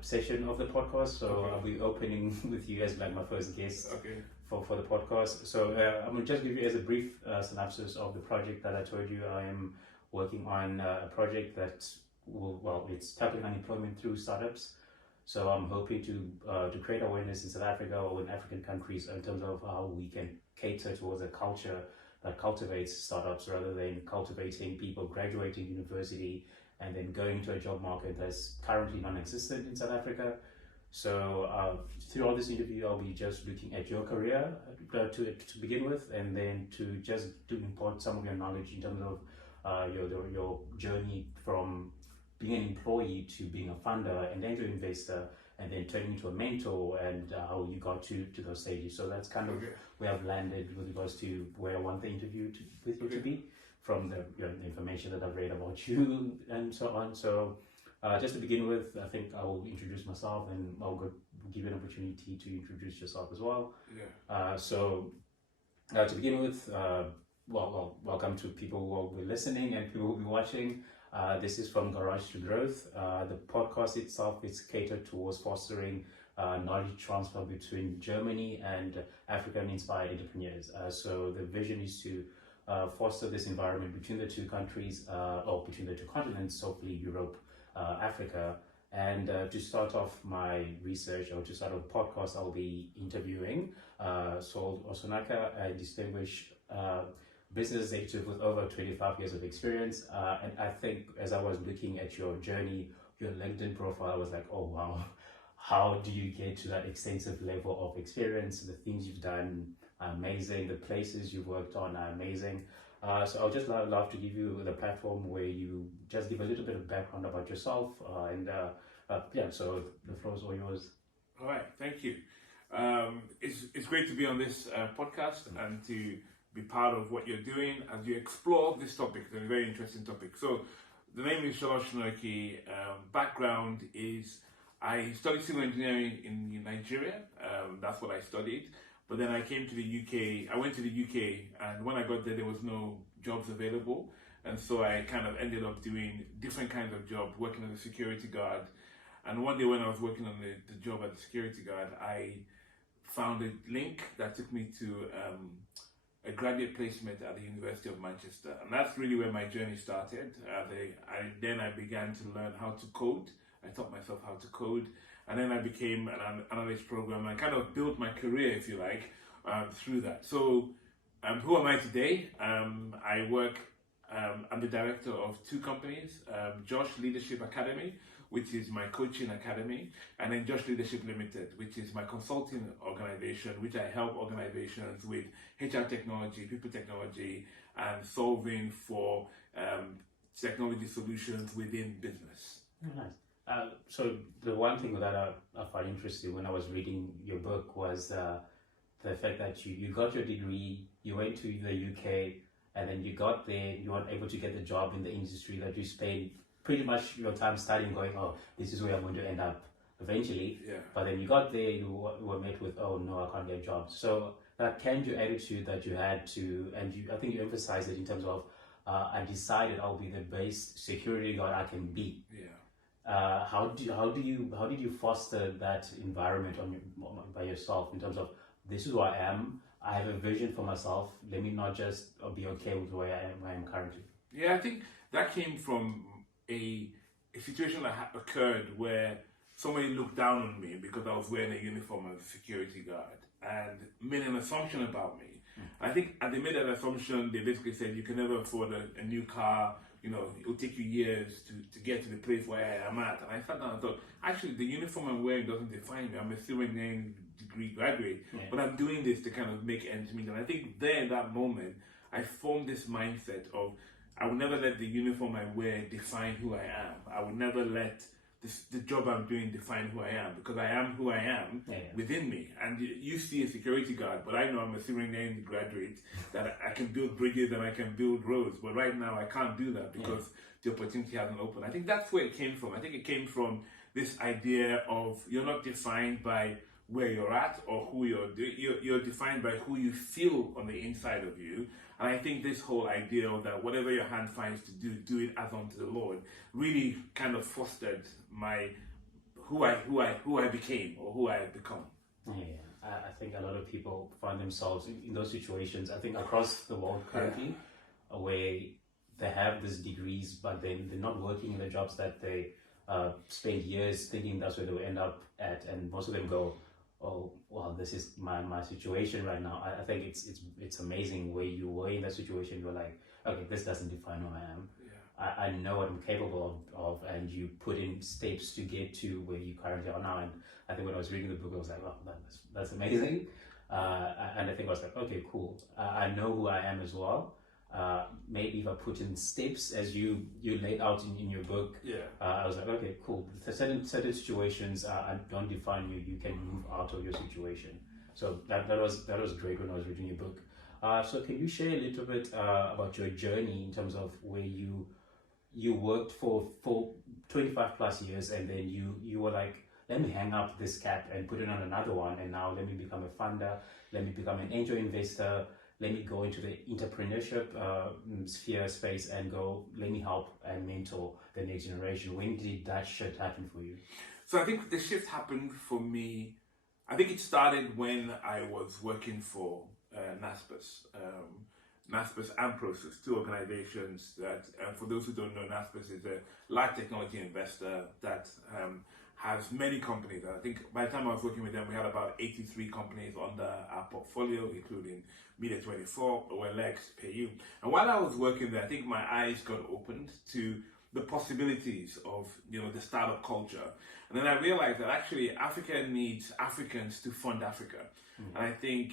session of the podcast. So I'll be opening with you as like my first guest for the podcast. So I'm going to just give you as a brief synopsis of the project that I told you. I am working on a project that it's tackling unemployment through startups. So I'm hoping to create awareness in South Africa or in African countries in terms of how we can cater towards a culture that cultivates startups rather than cultivating people graduating university and then going to a job market that's currently non-existent in South Africa. So throughout this interview, I'll be just looking at your career to begin with, and then to just impart some of your knowledge in terms of your journey from being an employee to being a funder and angel investor, and then turning into a mentor, and how you got to those stages. So that's kind of where I've landed with regards to where I want the interview with you to be, from the information that I've read about you and so on. So just to begin with, I think I will introduce myself, and I'll give you an opportunity to introduce yourself as well. So to begin with, welcome to people who will be listening and people who will be watching. This is from Garage to Growth. The podcast itself is catered towards fostering knowledge transfer between Germany and African-inspired entrepreneurs. So the vision is to foster this environment between the two countries, or between the two continents, hopefully Europe, Africa. And to start off my research, or to start off the podcast, I'll be interviewing Sola Osinoiki, a distinguished business executive with over 25 years of experience. And I think as I was looking at your journey, your LinkedIn profile, I was like, oh wow, how do you get to that extensive level of experience? The things you've done are amazing. The places you've worked on are amazing. So I'll just love to give you the platform where you just give a little bit of background about yourself. So the floor is all yours. All right, thank you. It's great to be on this podcast and to be part of what you're doing as you explore this topic. It's a very interesting topic. So the name is Sola Osinoiki. Background is I studied civil engineering in Nigeria. That's what I studied. But then I came to the UK. I went to the UK, and when I got there, there was no jobs available. And so I kind of ended up doing different kinds of jobs, working as a security guard. And one day when I was working on the job as a security guard, I found a link that took me to a graduate placement at the University of Manchester. And that's really where my journey started. Then I began to learn how to code. I taught myself how to code. And then I became an analyst programmer and kind of built my career, if you like, through that. So who am I today? I work, I'm the director of two companies, Josh Leadership Academy, which is my coaching academy, and then Josh Leadership Limited, which is my consulting organization, which I help organizations with HR technology, people technology, and solving for technology solutions within business. Nice. So the one thing that I found interesting when I was reading your book was the fact that you got your degree, you went to the UK, and then you got there, you weren't able to get the job in the industry that you spent pretty much your time studying, going, oh, this is where I'm going to end up eventually. But then you got there, you were met with, oh no, I can't get jobs. So that can-do attitude that you had to, and I think you emphasized it in terms of, I decided I'll be the best security guard I can be. How did you foster that environment by yourself in terms of, this is who I am, I have a vision for myself, let me not just be okay with where I am currently? Yeah, I think that came from a situation that occurred where somebody looked down on me because I was wearing a uniform as a security guard and made an assumption about me. I think as they made that assumption, they basically said, you can never afford a new car, it will take you years to get to the place where I am at. And I sat down and thought, actually, the uniform I'm wearing doesn't define me. I'm a civil engineering degree graduate, but I'm doing this to kind of make ends meet. And I think there, in that moment, I formed this mindset of, I will never let the uniform I wear define who I am. I will never let the job I'm doing define who I am, because I am who I am within me. And you see a security guard, but I know I'm a civil engineering graduate, that I can build bridges and I can build roads. But right now I can't do that because the opportunity hasn't opened. I think that's where it came from. I think it came from this idea of, you're not defined by where you're at or who you're defined by who you feel on the inside of you. And I think this whole idea of that whatever your hand finds to do, do it as unto the Lord, really kind of fostered who I became or who I have become. Yeah, I think a lot of people find themselves in those situations. I think across the world currently, where they have these degrees, but then they're not working in the jobs that they spend years thinking that's where they will end up at, and most of them go, "Oh, well, this is my situation right now." I think it's amazing where you were in that situation. You're like, okay, this doesn't define who I am. I know what I'm capable of, and you put in steps to get to where you currently are now. And I think when I was reading the book, I was like, oh, that's amazing. And I think I was like, okay, cool. I know who I am as well. Maybe if I put in steps as you laid out in your book, I was like, okay, cool. Certain situations don't define you. You can move out of your situation. So that was great when I was reading your book. So can you share a little bit about your journey in terms of where you worked for 25 plus years, and then you were like, let me hang up this cap and put it on another one, and now let me become a funder, let me become an angel investor, let me go into the entrepreneurship sphere space and go, let me help and mentor the next generation. When did that shift happen for you? So I think the shift happened for me, I think it started when I was working for NASPERS. NASPERS and Process, two organizations that, for those who don't know, NASPERS is a large technology investor that has many companies. I think by the time I was working with them, we had about 83 companies under our portfolio, including Media24, OLX, PayU. And while I was working there, I think my eyes got opened to the possibilities of, the startup culture. And then I realized that actually Africa needs Africans to fund Africa. And I think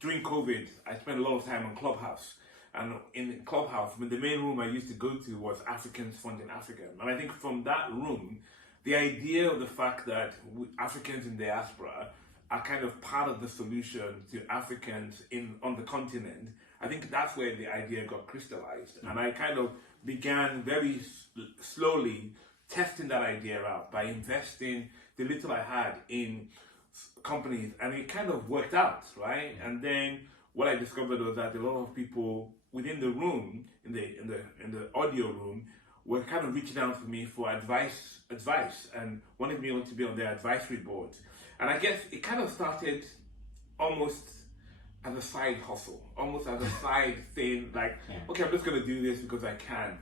during COVID, I spent a lot of time on Clubhouse. And in Clubhouse, the main room I used to go to was Africans Funding Africa. And I think from that room, the idea of the fact that Africans in diaspora are kind of part of the solution to Africans on the continent, I think that's where the idea got crystallized. And I kind of began very slowly testing that idea out by investing the little I had in companies, and it kind of worked out, right? And then what I discovered was that a lot of people within the room, in the audio room, were kind of reaching out to me for advice, and wanted me to be on their advisory boards. And I guess it kind of started almost as a side hustle, almost as a side thing, like, okay, I'm just going to do this because I can.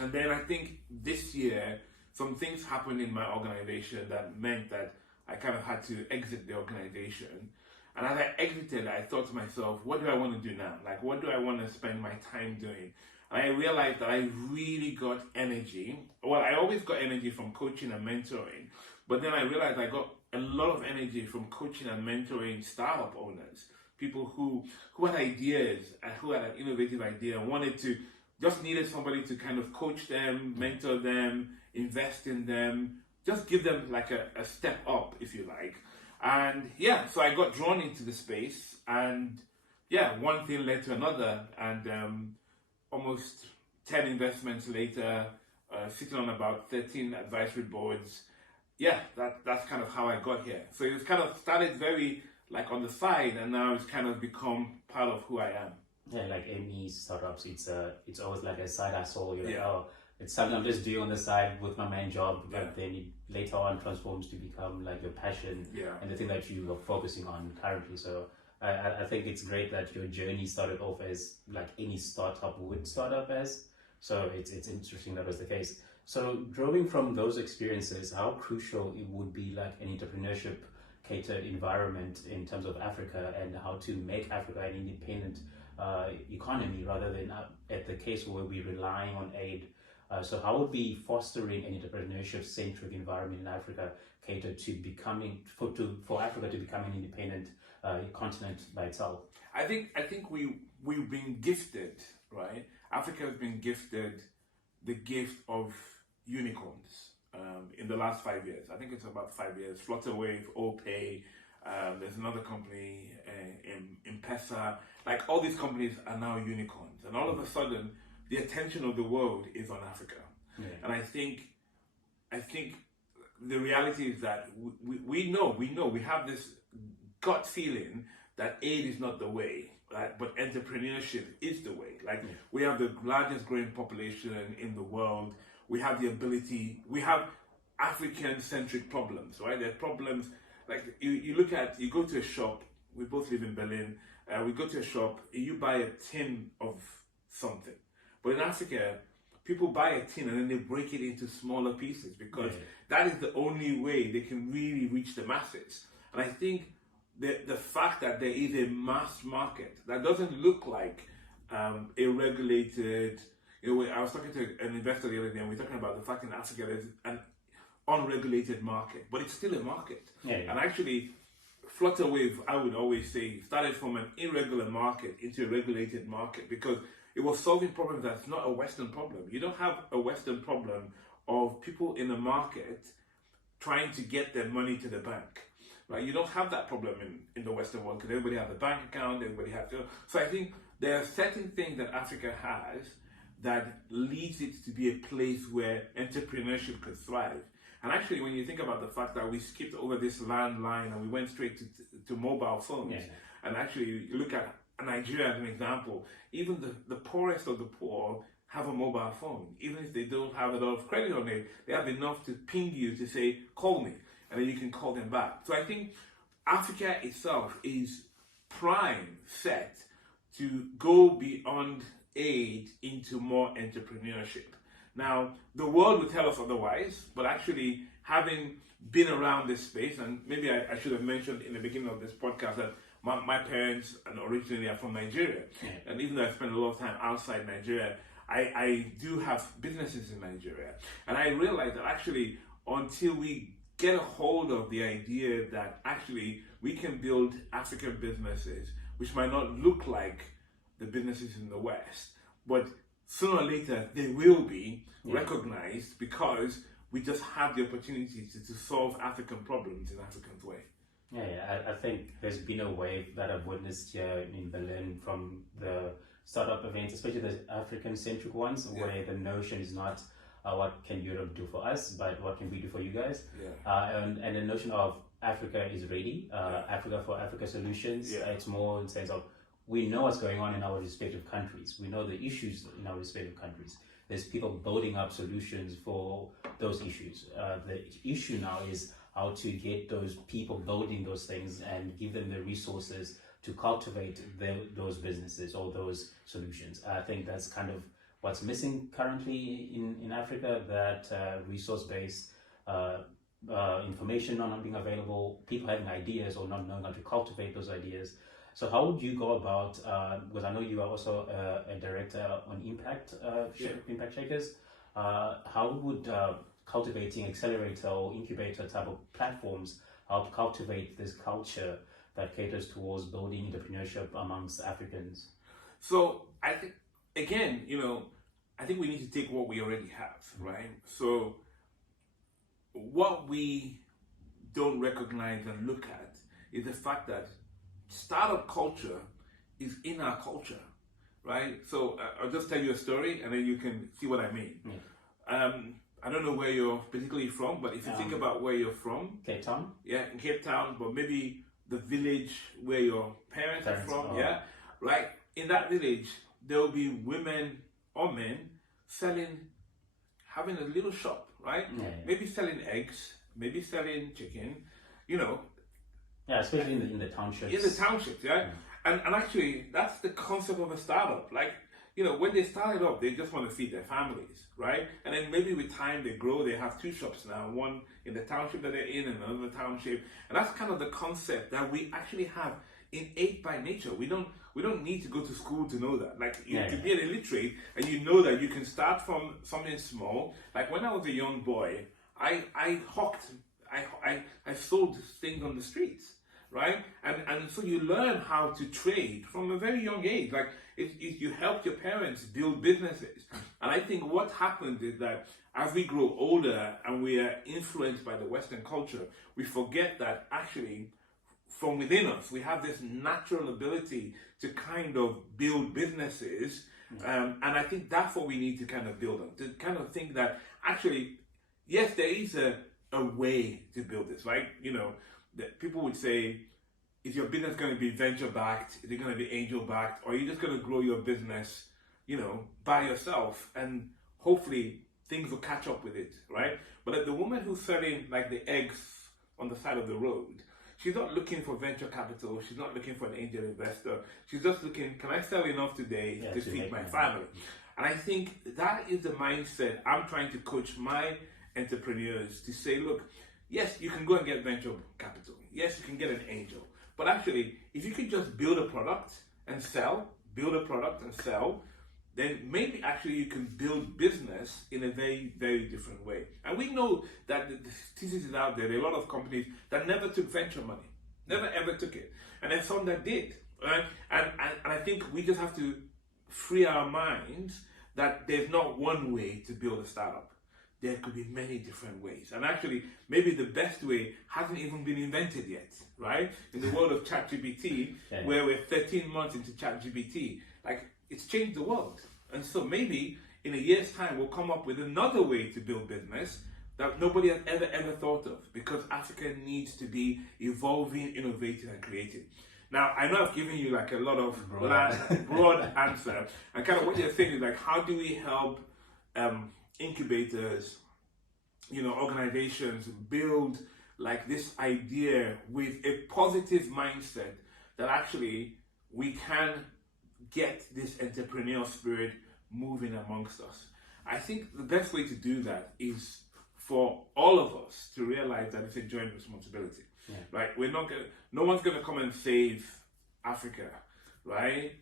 And then I think this year, some things happened in my organization that meant that I kind of had to exit the organization. And as I exited, I thought to myself, what do I want to do now? Like, what do I want to spend my time doing? And I realized that I really got energy. Well, I always got energy from coaching and mentoring. But then I realized I got a lot of energy from coaching and mentoring startup owners, people who had ideas and who had an innovative idea and just needed somebody to kind of coach them, mentor them, invest in them, just give them like a step up, if you like. And so I got drawn into the space, and one thing led to another, and almost 10 investments later, sitting on about 13 advisory boards, that's kind of how I got here. So it's kind of started very like on the side, and now it's kind of become part of who I am. Yeah, like any startups, it's always like a side hustle. You're like, oh, it's something I'm just doing on the side with my main job, but then it later on transforms to become like your passion and the thing that you are focusing on currently. So I think it's great that your journey started off as like any startup would start up as. So it's interesting that was the case. So drawing from those experiences, how crucial it would be like an entrepreneurship catered environment in terms of Africa, and how to make Africa an independent economy rather than at the case where we're relying on aid. So how would be fostering an entrepreneurship-centric environment in Africa catered to for Africa to become an independent continent by itself? I think we've been gifted, right? Africa has been gifted the gift of unicorns in the last 5 years. I think it's about 5 years. Flutterwave, OPay, there's another company, M-Pesa. Like all these companies are now unicorns, and all of a sudden, the attention of the world is on Africa. And I think the reality is that we know, we have this gut feeling that aid is not the way, right? But entrepreneurship is the way. Like we have the largest growing population in the world. We have the ability, we have African-centric problems, right? There are problems like you go to a shop. We both live in Berlin. We go to a shop, you buy a tin of something. But in Africa, people buy a tin and then they break it into smaller pieces because that is the only way they can really reach the masses. And I think the fact that there is a mass market that doesn't look like a regulated, I was talking to an investor the other day and we were talking about the fact in Africa there's an unregulated market, but it's still a market. And actually, Flutterwave, I would always say, started from an irregular market into a regulated market because it was solving problems that's not a Western problem. You don't have a Western problem of people in the market trying to get their money to the bank, right? You don't have that problem in the Western world because everybody has a bank account, everybody has to. So I think there are certain things that Africa has that leads it to be a place where entrepreneurship could thrive. And actually, when you think about the fact that we skipped over this landline and we went straight to mobile phones, and actually you look at Nigeria as an example, even the poorest of the poor have a mobile phone. Even if they don't have a lot of credit on it, they have enough to ping you to say, call me, and then you can call them back. So I think Africa itself is prime set to go beyond aid into more entrepreneurship. Now, the world will tell us otherwise, but actually having been around this space, and maybe I should have mentioned in the beginning of this podcast that my parents originally are from Nigeria, and even though I spent a lot of time outside Nigeria, I do have businesses in Nigeria, and I realized that actually until we get a hold of the idea that actually we can build African businesses, which might not look like the businesses in the West, but sooner or later they will be recognized because we just have the opportunity to solve African problems in African way. I think there's been a wave that I've witnessed here in Berlin from the startup events, especially the African-centric ones, where the notion is not what can Europe do for us, but what can we do for you guys? And the notion of Africa is ready, Africa for Africa solutions. It's more in the sense of we know what's going on in our respective countries. We know the issues in our respective countries. There's people building up solutions for those issues. The issue now is how to get those people building those things and give them the resources to cultivate those businesses or those solutions. I think that's kind of what's missing currently in Africa, that resource-based information not being available, people having ideas or not knowing how to cultivate those ideas. So how would you go about, because I know you are also a director on Impact Shakers, how would cultivating accelerator or incubator type of platforms help cultivate this culture that caters towards building entrepreneurship amongst Africans? So I think, again, I think we need to take what we already have, right? So what we don't recognize and look at is the fact that startup culture is in our culture, right? So I'll just tell you a story and then you can see what I mean. I don't know where you're particularly from, but if you think about where you're from. Cape Town? Yeah, in Cape Town, but maybe the village where your parents are from, right? In that village, there will be women or men having a little shop, right? Maybe selling eggs, maybe selling chicken, especially in the townships. In the townships, And actually, that's the concept of a startup. Like, when they started up, they just want to feed their families, right? And then maybe with time they grow, they have two shops now, one in the township that they're in and another township. And that's kind of the concept that we actually have innate by nature. We don't need to go to school to know that. Like, you could be an illiterate and you know that you can start from something small. Like when I was a young boy, I sold things on the streets, right? And so you learn how to trade from a very young age. Like you help your parents build businesses. And I think what happens is that as we grow older and we are influenced by the Western culture, we forget that actually from within us, we have this natural ability to kind of build businesses. And I think that's what we need to kind of build on, to kind of think that actually, yes, there is a way to build this, right? That people would say, is your business going to be venture backed? Is it going to be angel backed? Or are you just going to grow your business, by yourself? And hopefully things will catch up with it, right? But like the woman who's selling like the eggs on the side of the road, she's not looking for venture capital. She's not looking for an angel investor. She's just looking, can I sell enough today to feed my family? And I think that is the mindset I'm trying to coach my entrepreneurs to say, look, yes, you can go and get venture capital. Yes, you can get an angel. But actually, if you could just build a product and sell, then maybe actually you can build business in a very, very different way. And we know that the thesis is out there. There are a lot of companies that never took venture money, never ever took it. And there's some that did, right? And I think we just have to free our minds that there's not one way to build a startup. There could be many different ways. And actually, maybe the best way hasn't even been invented yet, right? In the world of ChatGPT, where we're 13 months into ChatGPT, like, it's changed the world. And so maybe in a year's time, we'll come up with another way to build business that nobody has ever thought of, because Africa needs to be evolving, innovating, and creating. Now, I know I've given you like a lot of broad answer, and kind of what you're saying is like, how do we help incubators, organizations build like this idea with a positive mindset that actually we can get this entrepreneurial spirit moving amongst us. I think the best way to do that is for all of us to realize that it's a joint responsibility, right? No one's gonna come and save Africa, right?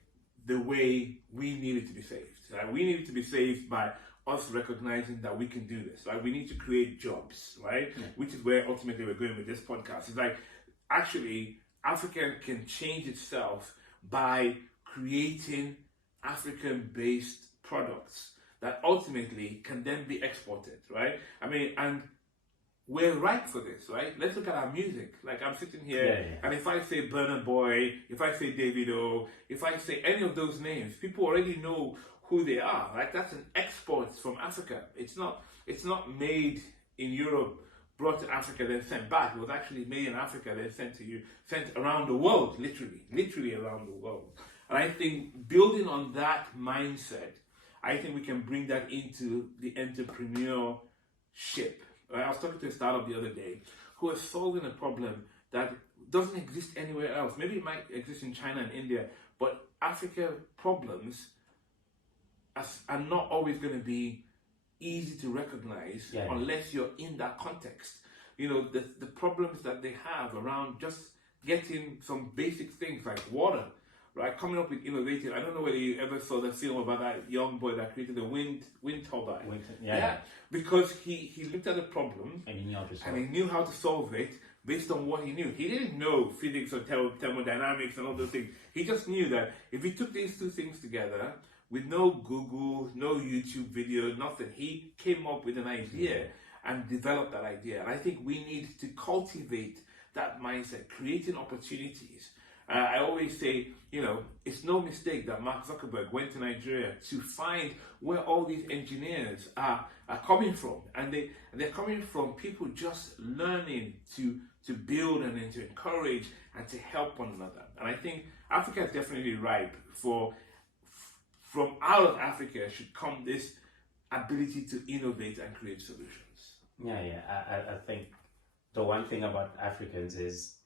The way we need it to be saved, right? We need it to be saved by us recognizing that we can do this, right? We need to create jobs, right? Which is where ultimately we're going with this podcast. It's like, actually, Africa can change itself by creating African-based products that ultimately can then be exported, right? I mean, and we're ripe for this, right? Let's look at our music. Like, I'm sitting here, and if I say Burna Boy, if I say Davido, if I say any of those names, people already know who they are, right? That's an export from Africa. It's not made in Europe, brought to Africa, then sent back. It was actually made in Africa, then sent around the world, literally around the world. And I think building on that mindset, I think we can bring that into the entrepreneurship. Right? I was talking to a startup the other day who is solving a problem that doesn't exist anywhere else. Maybe it might exist in China and India, but Africa problems are not always going to be easy to recognize unless you're in that context. The problems that they have around just getting some basic things like water, right? Coming up with innovative. I don't know whether you ever saw the film about that young boy that created a wind turbine. Because he looked at the problem and he knew how to solve it based on what he knew. He didn't know physics or thermodynamics and all those things. He just knew that if he took these two things together, with no Google, no YouTube video, nothing, he came up with an idea and developed that idea. And I think we need to cultivate that mindset, creating opportunities. I always say, it's no mistake that Mark Zuckerberg went to Nigeria to find where all these engineers are coming from. And they're coming from people just learning to build and to encourage and to help one another. And I think Africa is definitely ripe from out of Africa should come this ability to innovate and create solutions. I think the one thing about Africans is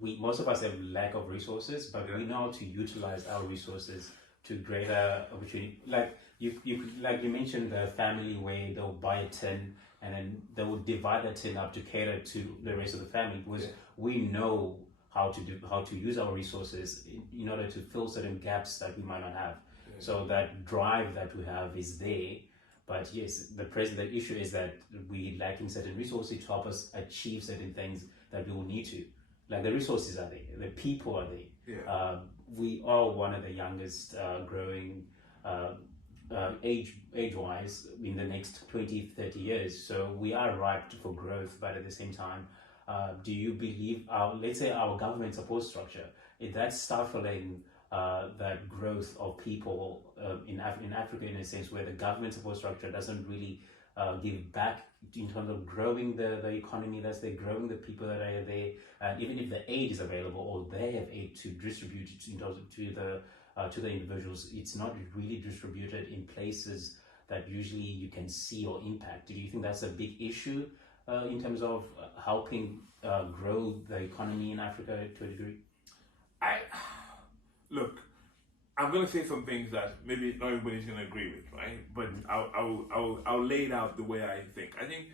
most of us have lack of resources, but we know how to utilize our resources to greater opportunity. Like you mentioned, the family where they'll buy a tin and then they will divide the tin up to cater to the rest of the family, because we know how to use our resources in order to fill certain gaps that we might not have. So that drive that we have is there, but yes, the issue is that we lacking certain resources to help us achieve certain things that we will need to. Like, the resources are there, the people are there. We are one of the youngest growing age-wise in the next 20, 30 years. So we are ripe for growth, but at the same time, do you believe let's say our government support structure, is that stifling that growth of people in Africa, in a sense where the government support structure doesn't really give back in terms of growing the economy that's there, growing the people that are there, and even if the aid is available or they have aid to distribute in terms of to the individuals, it's not really distributed in places that usually you can see or impact. Do you think that's a big issue in terms of helping grow the economy in Africa to a degree? Look, I'm going to say some things that maybe not everybody's going to agree with, right? But I'll lay it out the way I think. I think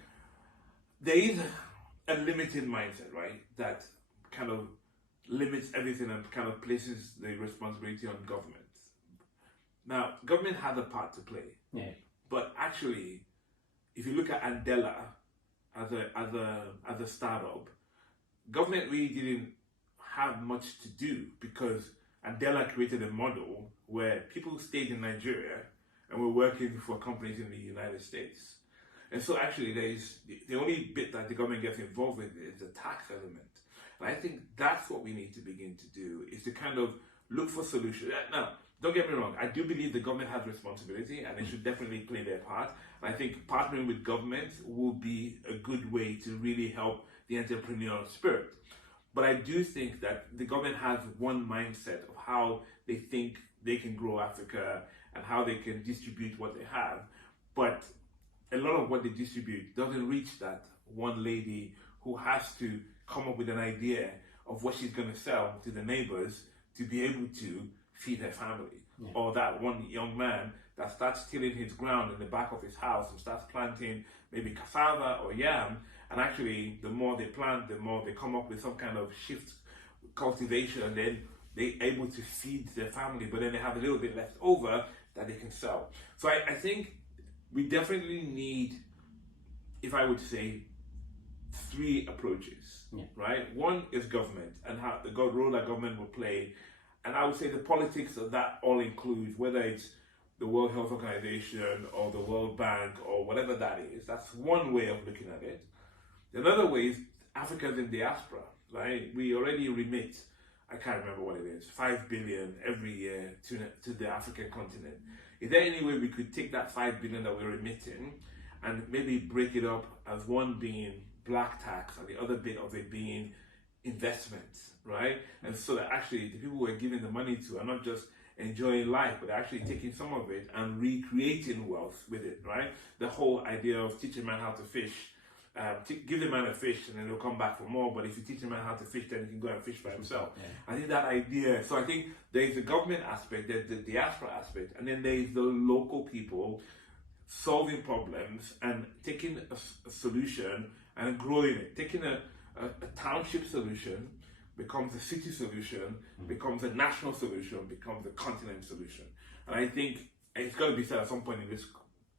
there is a limited mindset, right? That kind of limits everything and kind of places the responsibility on government. Now, government has a part to play. Yeah. But actually, if you look at Andela as a startup, government really didn't have much to do, because Andela created a model where people stayed in Nigeria and were working for companies in the United States. And so actually the only bit that the government gets involved with is the tax element. And I think that's what we need to begin to do, is to kind of look for solutions. Now, don't get me wrong, I do believe the government has responsibility and they should definitely play their part. And I think partnering with government will be a good way to really help the entrepreneurial spirit. But I do think that the government has one mindset of how they think they can grow Africa and how they can distribute what they have. But a lot of what they distribute doesn't reach that one lady who has to come up with an idea of what she's going to sell to the neighbors to be able to feed her family. Yeah. Or that one young man that starts tilling his ground in the back of his house and starts planting maybe cassava or yam, and actually the more they plant, the more they come up with some kind of shift cultivation, and then they're able to feed their family, but then they have a little bit left over that they can sell. So I think we definitely need, if I would say, 3 approaches, right? One is government and how the role that government will play. And I would say the politics of that all includes, whether it's the World Health Organization or the World Bank or whatever that is. That's one way of looking at it. Another way is Africans in diaspora, right? We already remit, I can't remember what it is, 5 billion every year to the African continent. Is there any way we could take that 5 billion that we're remitting and maybe break it up as one being black tax and the other bit of it being investments, right? And so that actually the people we're giving the money to are not just enjoying life, but they're actually taking some of it and recreating wealth with it, right? The whole idea of teaching a man how to fish, give the man a fish and then he'll come back for more, but if you teach a man how to fish, then he can go and fish by himself. I think that idea, so I think there's the government aspect, there's the diaspora aspect, and then there's the local people solving problems and taking a solution and growing it, taking a township solution becomes a city solution, becomes a national solution, becomes a continent solution. And I think it's got to be said at some point in this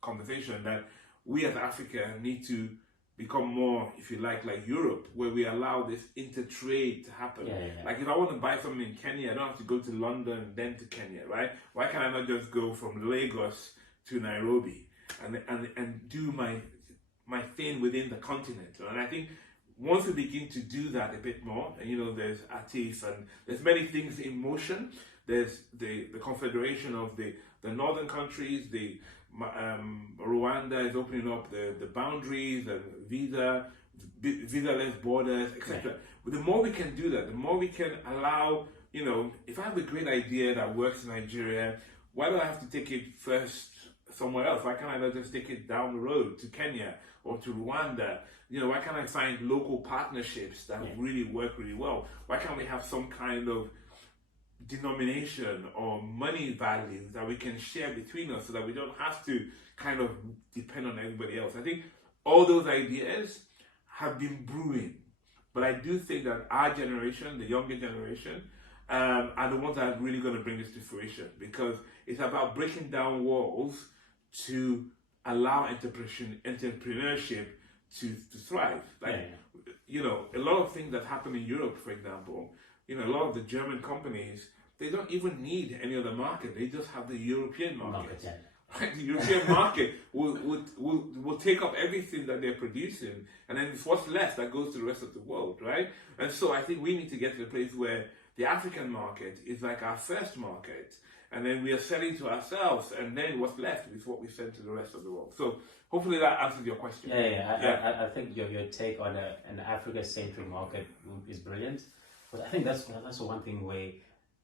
conversation that we as Africa need to become more, if you like Europe, where we allow this intertrade to happen. Like if I want to buy something in Kenya, I don't have to go to London and then to Kenya, right? Why can't I not just go from Lagos to Nairobi and do my thing within the continent? And I think once we begin to do that a bit more, and there's ATIF and there's many things in motion. There's the confederation of the northern countries, Rwanda is opening up the boundaries and visa-less borders, etc. But the more we can do that, the more we can allow, if I have a great idea that works in Nigeria, why do I have to take it first somewhere else? Why can't I not just take it down the road to Kenya or to Rwanda? Why can't I find local partnerships that really work really well? Why can't we have some kind of denomination or money value that we can share between us so that we don't have to kind of depend on everybody else? I think all those ideas have been brewing, but I do think that our generation, the younger generation, are the ones that are really going to bring this to fruition, because it's about breaking down walls to allow entrepreneurship to thrive. A lot of things that happen in Europe, for example, a lot of the German companies, they don't even need any other market. They just have the European market. Right? The European market will take up everything that they're producing, and then it's what's left that goes to the rest of the world, right? And so I think we need to get to the place where the African market is like our first market, and then we are selling to ourselves, and then what's left is what we sell to the rest of the world. So hopefully that answers your question. I think your take on an Africa-centric market is brilliant. But I think that's one thing where,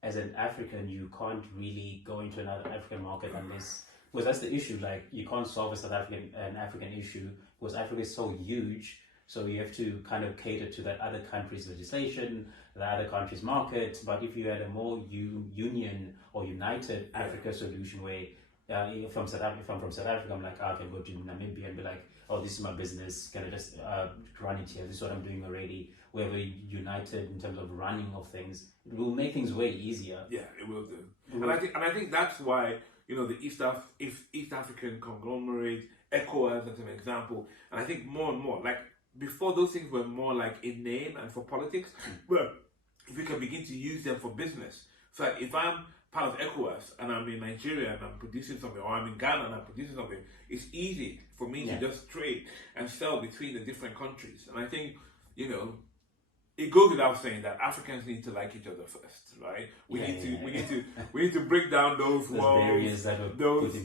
as an African, you can't really go into another African market unless because that's the issue. Like, you can't solve an African issue because Africa is so huge. So you have to kind of cater to that other country's legislation, the other country's market. But if you had a more union or united Africa solution, where if I'm from South Africa, I'm like, I can go to Namibia and be like, oh, this is my business. Can I just run it here? This is what I'm doing already. We're very united in terms of running of things. It will make things way easier. Yeah, it will do. And I think that's why, the East African conglomerate, ECOWAS as an example, and I think more and more, like, before those things were more like in name and for politics, but if we can begin to use them for business. So like, if I'm part of ECOWAS and I'm in Nigeria and I'm producing something, or I'm in Ghana and I'm producing something, it's easy for me to just trade and sell between the different countries. And I think, it goes without saying that Africans need to like each other first, right? We need to break down those walls,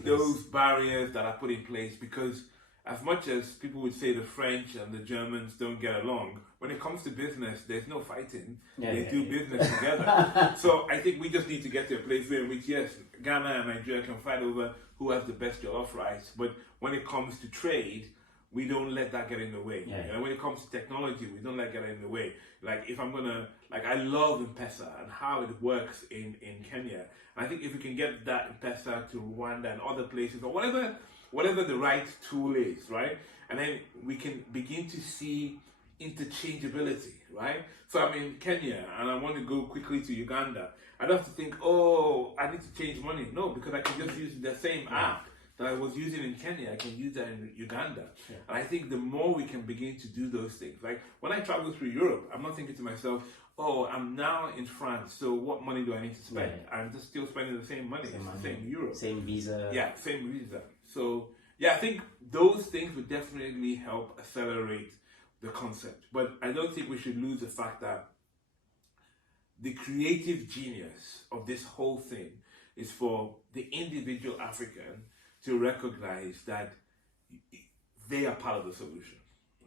those barriers that are put in place, because as much as people would say the French and the Germans don't get along, when it comes to business, there's no fighting. They do business together. So I think we just need to get to a place where in which, yes, Ghana and Nigeria can fight over who has the best jollof rice, but when it comes to trade, we don't let that get in the way. And when it comes to technology, we don't let that get in the way. Like, if I'm gonna, like, I love M-Pesa and how it works in Kenya. And I think if we can get that M-Pesa to Rwanda and other places, or whatever the right tool is, right? And then we can begin to see interchangeability, right? So I'm in Kenya and I want to go quickly to Uganda. I don't have to think, oh, I need to change money. No, because I can just use the same app that I was using in Kenya, I can use that in Uganda. And I think the more we can begin to do those things, like when I travel through Europe, I'm not thinking to myself, oh, I'm now in France, so what money do I need to spend? I'm just still spending the same money, same euro. Same visa. Yeah, same visa. So, I think those things would definitely help accelerate the concept. But I don't think we should lose the fact that the creative genius of this whole thing is for the individual African to recognize that they are part of the solution,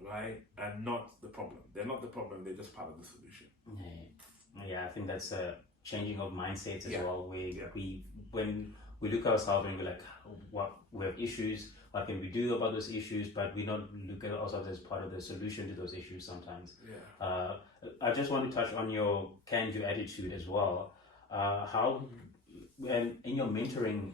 right? And not the problem. They're not the problem, they're just part of the solution. Yeah, I think that's a changing of mindsets as well. When we look at ourselves and we're like, we have issues, what can we do about those issues? But we don't look at ourselves as part of the solution to those issues sometimes. I just want to touch on your can-do attitude as well. And in your mentoring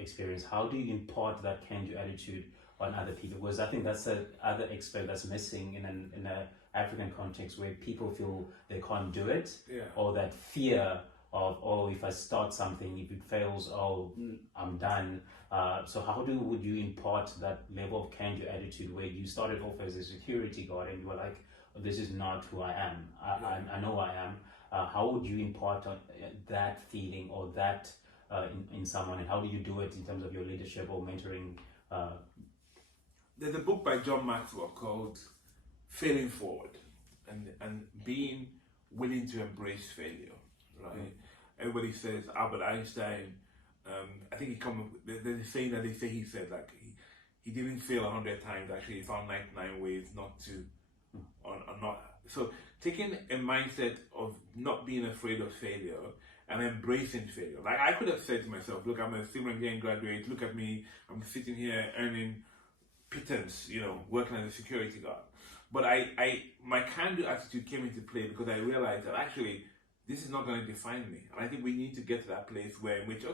experience, how do you impart that can-do attitude on other people? Because I think that's the other aspect that's missing in an African context, where people feel they can't do it, or that fear of, oh, if I start something, if it fails, oh, I'm done. So how would you impart that level of can-do attitude, where you started off as a security guard and you were like, this is not who I am. I know I am. How would you impart that feeling or that in someone, and how do you do it in terms of your leadership or mentoring? There's a book by John Maxwell called Failing Forward, and being willing to embrace failure, right? Everybody says Albert Einstein, I think there's a saying that he said, like, he didn't fail 100 times, actually he found 99 ways not to, or not. So taking a mindset of not being afraid of failure and embracing failure. Like, I could have said to myself, look, I'm a civil engineering graduate, look at me, I'm sitting here earning pittance, working as a security guard. But my can-do attitude came into play because I realized that actually this is not going to define me. And I think we need to get to that place where in which,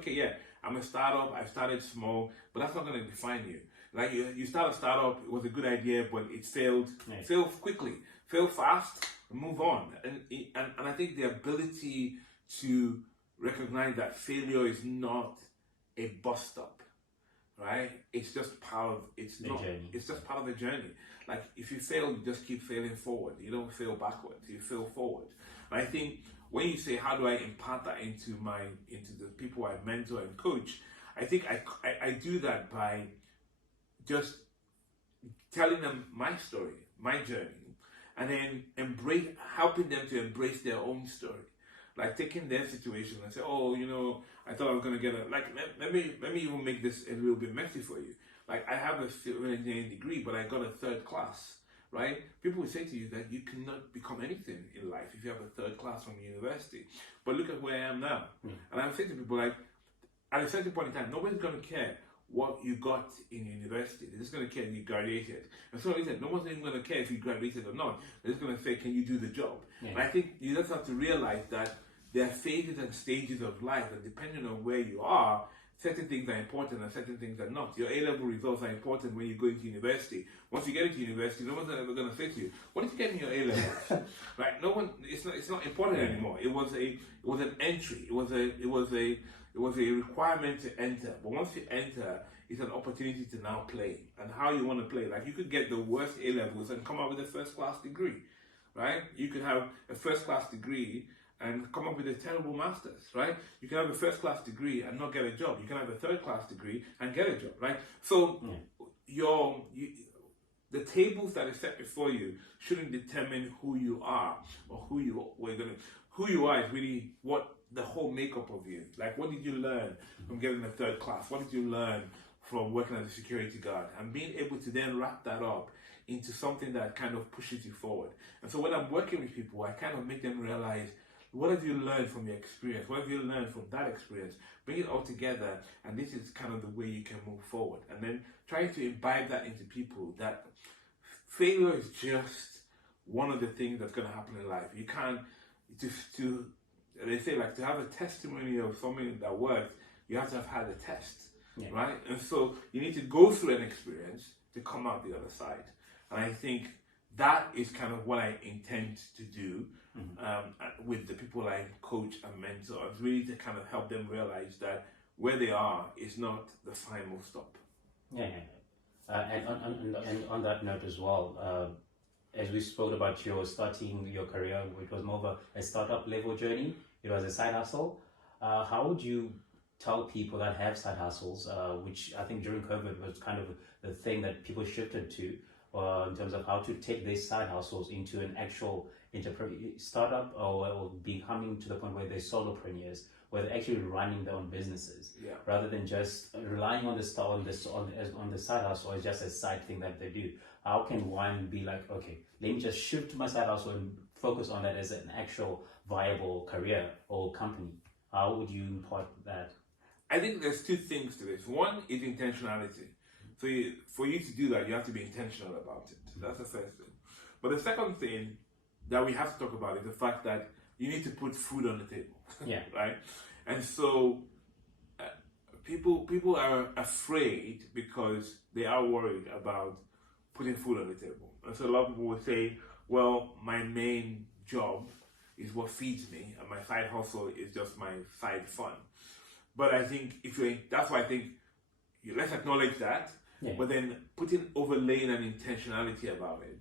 I'm a startup, I started small, but that's not going to define you. Like, you start a startup, it was a good idea, but it failed, fail quickly, fail fast, and move on. And I think the ability to recognize that failure is not a bus stop, right? It's just part of it's just part of the journey. Like, if you fail, you just keep failing forward. You don't fail backwards, you fail forward. And I think when you say, how do I impart that into the people I mentor and coach, I think I do that by just telling them my story, my journey, and then helping them to embrace their own story. Like, taking their situation and say, oh, I thought I was going to get let me even make this a little bit messy for you. Like, I have a civil engineering degree, but I got a third class, right? People would say to you that you cannot become anything in life if you have a third class from university. But look at where I am now. And I say to people, like, at a certain point in time, nobody's going to care what you got in university. They're just going to care if you graduated. And so he said, no one's even going to care if you graduated or not. They're just going to say, can you do the job? Yeah. And I think you just have to realize that there are phases and stages of life, and depending on where you are, certain things are important and certain things are not. Your A-level results are important when you go into university. Once you get into university, no one's ever going to say to you, what did you get in your A-levels? Right? No one. It's not important anymore. It was an entry. It was a requirement to enter. But once you enter, it's an opportunity to now play. And how you want to play. Like, you could get the worst A-levels and come out with a first-class degree, right? You could have a first-class degree and come up with a terrible master's, right? You can have a first-class degree and not get a job. You can have a third-class degree and get a job, right? So the tables that are set before you shouldn't determine who you are or who you are is really what the whole makeup of you. Like, what did you learn from getting a third class? What did you learn from working as a security guard? And being able to then wrap that up into something that kind of pushes you forward. And so when I'm working with people, I kind of make them realize, what have you learned from your experience? What have you learned from that experience? Bring it all together, and this is kind of the way you can move forward. And then trying to imbibe that into people, that failure is just one of the things that's going to happen in life. You can't, they say, like, to have a testimony of something that worked, you have to have had a test, right? And so you need to go through an experience to come out the other side. And I think that is kind of what I intend to do with the people I coach and mentor, really to kind of help them realize that where they are is not the final stop. And on that note as well, as we spoke about your starting your career, which was more of a startup level journey, it was a side hustle. How would you tell people that have side hustles, which I think during COVID was kind of the thing that people shifted to, in terms of how to take these side hustles into an actual startup or becoming to the point where they're solopreneurs, where they're actually running their own businesses, rather than just relying on the side hustle as just a side thing that they do. How can one be like, okay, let me just shift to my side hustle and focus on that as an actual viable career or company? How would you impart that? I think there's two things to this. One is intentionality. So for you to do that, you have to be intentional about it. That's the first thing. But the second thing that we have to talk about is the fact that you need to put food on the table. Right? And so people are afraid because they are worried about putting food on the table. And so a lot of people will say, well, my main job is what feeds me, and my side hustle is just my side fun. But I think that's why I think let's acknowledge that, but then overlaying an intentionality about it,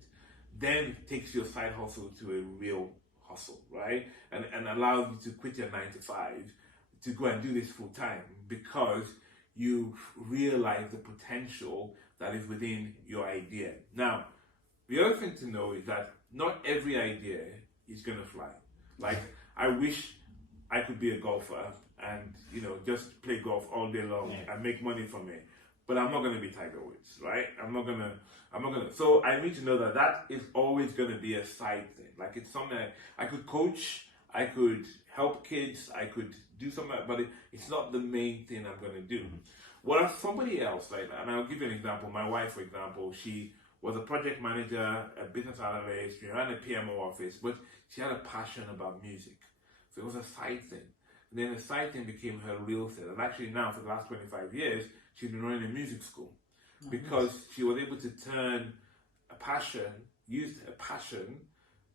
then takes your side hustle to a real hustle, right? And allows you to quit your 9 to 5 to go and do this full time, because you realize the potential that is within your idea. Now, the other thing to know is that not every idea is going to fly. Like, I wish I could be a golfer and, just play golf all day long and make money from it. But I'm not going to be Tiger Woods, right? I'm not going to. So I need to know that is always going to be a side thing. Like, it's something I could coach, I could help kids, I could do something, but it's not the main thing I'm going to do. Whereas somebody else, right? And I'll give you an example. My wife, for example, she was a project manager, a business analyst, she ran a PMO office, but she had a passion about music. So it was a side thing. And then the side thing became her real thing. And actually now, for the last 25 years, she's been running a music school because she was able to use a passion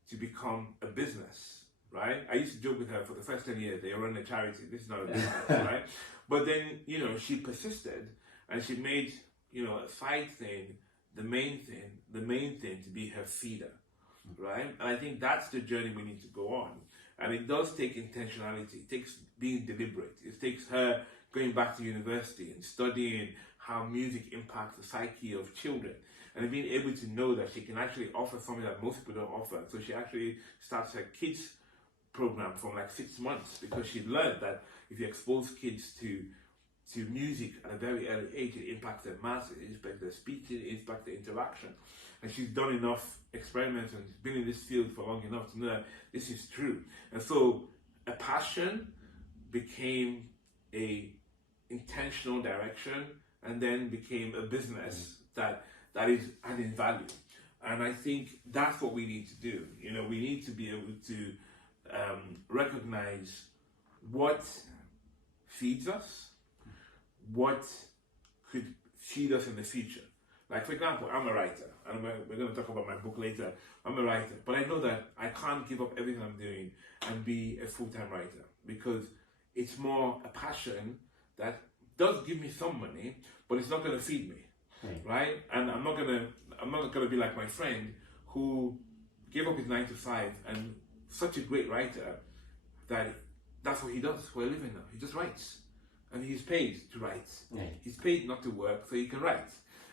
to become a business, right? I used to joke with her, for the first 10 years, they run a charity. This is not a business, right? But then, she persisted and she made, a side thing, the main thing to be her feeder, right? And I think that's the journey we need to go on. And it does take intentionality. It takes being deliberate. It takes her going back to university and studying how music impacts the psyche of children, and being able to know that she can actually offer something that most people don't offer. So she actually starts her kids program from like 6 months, because she learned that if you expose kids to music at a very early age, it impacts their maths, it impacts their speech, it impacts their interaction. And she's done enough experiments and been in this field for long enough to know that this is true. And so a passion became a intentional direction and then became a business that is adding value. And I think that's what we need to do. You know, we need to be able to recognize what feeds us, what could feed us in the future. Like, for example, I'm a writer, and we're going to talk about my book later. I'm a writer, but I know that I can't give up everything I'm doing and be a full-time writer, because it's more a passion that does give me some money, but it's not going to feed me, right? And I'm not going to be like my friend who gave up his 9 to 5 and such a great writer that that's what he does for a living now. He just writes, and he's paid to write. He's paid not to work so he can write.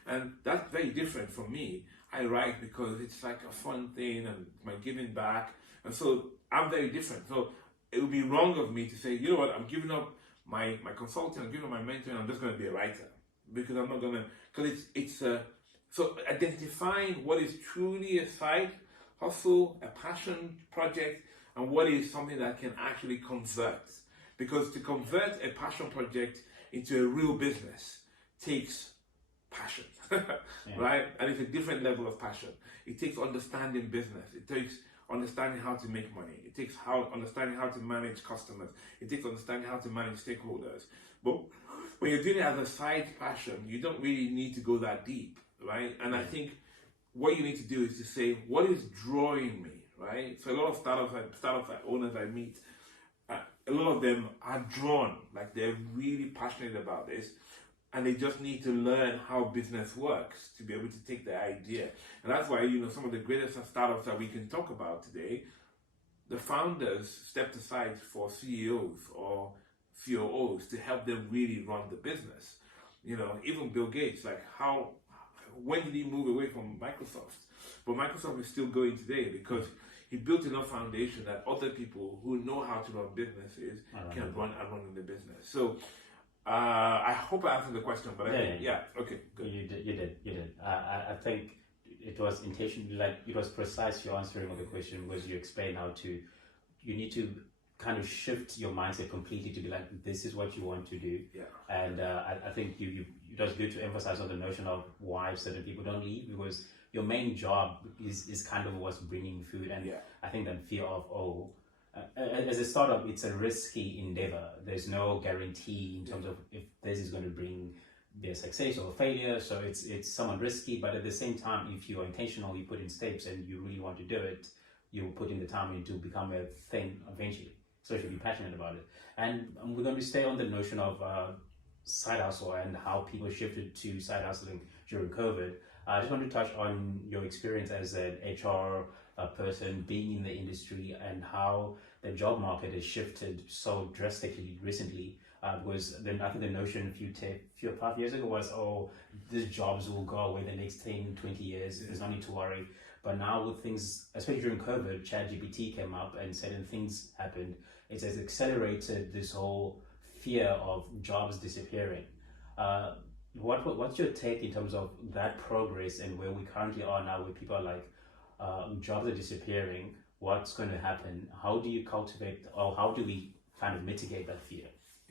And that's very different from me. I write because it's like a fun thing and my giving back. And so I'm very different. So it would be wrong of me to say, you know what, I'm giving up my consulting, I'm giving up my mentoring, I'm just going to be a writer. Because I'm not going to, because so identifying what is truly a side hustle, a passion project, and what is something that can actually convert. Because to convert a passion project into a real business takes passion, right? And it's a different level of passion. It takes understanding business. It takes understanding how to make money. It takes understanding how to manage customers. It takes understanding how to manage stakeholders. But when you're doing it as a side passion, you don't really need to go that deep, right? And I think what you need to do is to say, what is drawing me, right? So a lot of startup owners I meet, a lot of them are drawn, like they're really passionate about this, and they just need to learn how business works to be able to take their idea. And that's why, you know, some of the greatest startups that we can talk about today, the founders stepped aside for CEOs or COOs to help them really run the business. You know, even Bill Gates, like when did he move away from Microsoft? But Microsoft is still going today because he built enough foundation that other people who know how to run businesses can run the business. So I hope I answered the question, but okay, good. You did. I think it was intentional, like it was precise your answering of the question, was you explained how you need to kind of shift your mindset completely to be like, this is what you want to do. And I think it was good to emphasize on the notion of why certain people don't leave, because your main job is kind of what's bringing food. And I think that fear of, as a startup, it's a risky endeavor. There's no guarantee in terms of if this is going to bring their success or failure. So it's somewhat risky, but at the same time, if you're intentional, you put in steps and you really want to do it, you put in the time in to become a thing eventually. So you should be passionate about it. And we're going to stay on the notion of side hustle and how people shifted to side hustling during COVID. I just want to touch on your experience as an HR person being in the industry and how the job market has shifted so drastically recently. Because then I think the notion a few 5 years ago was, these jobs will go away the next 10, 20 years. There's no need to worry. But now with things, especially during COVID, ChatGPT came up and certain things happened. It has accelerated this whole fear of jobs disappearing. What's your take in terms of that progress and where we currently are now, where people are like, jobs are disappearing, what's going to happen? How do you cultivate, or how do we kind of mitigate that fear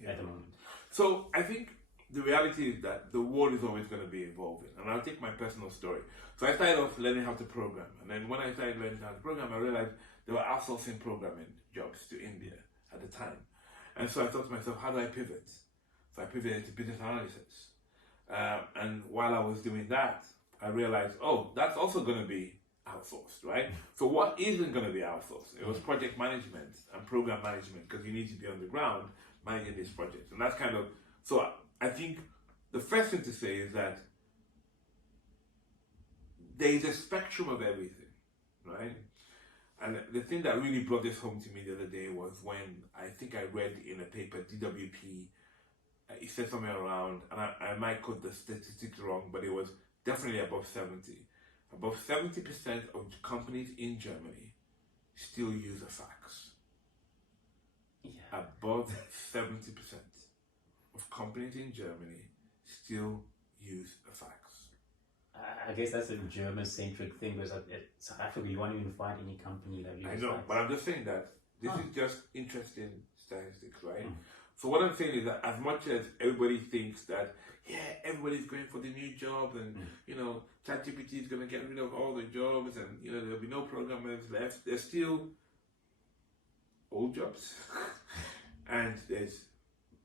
at the moment? So I think the reality is that the world is always going to be evolving. And I'll take my personal story. So I started off learning how to program. And then when I started learning how to program, I realized they were outsourcing programming jobs to India at the time. And so I thought to myself, how do I pivot? So I pivoted to business analysis. And while I was doing that, I realized, that's also going to be outsourced, right? So what isn't going to be outsourced? It was project management and program management, because you need to be on the ground managing these projects. And that's kind of, so I think the first thing to say is that there is a spectrum of everything, right? And the thing that really brought this home to me the other day was when I think I read in a paper, DWP, it said something around, and I might quote the statistics wrong, but it was definitely above 70. Above 70% of companies in Germany still use a fax. Above 70% of companies in Germany still use a fax. I guess that's a German-centric thing, because in South Africa, you won't even find any company that uses I know, fax. but I'm just saying that this is just interesting statistics, right? So what I'm saying is that as much as everybody thinks that, yeah, everybody's going for the new job and, ChatGPT is going to get rid of all the jobs and, there'll be no programmers left, there's still old jobs and there's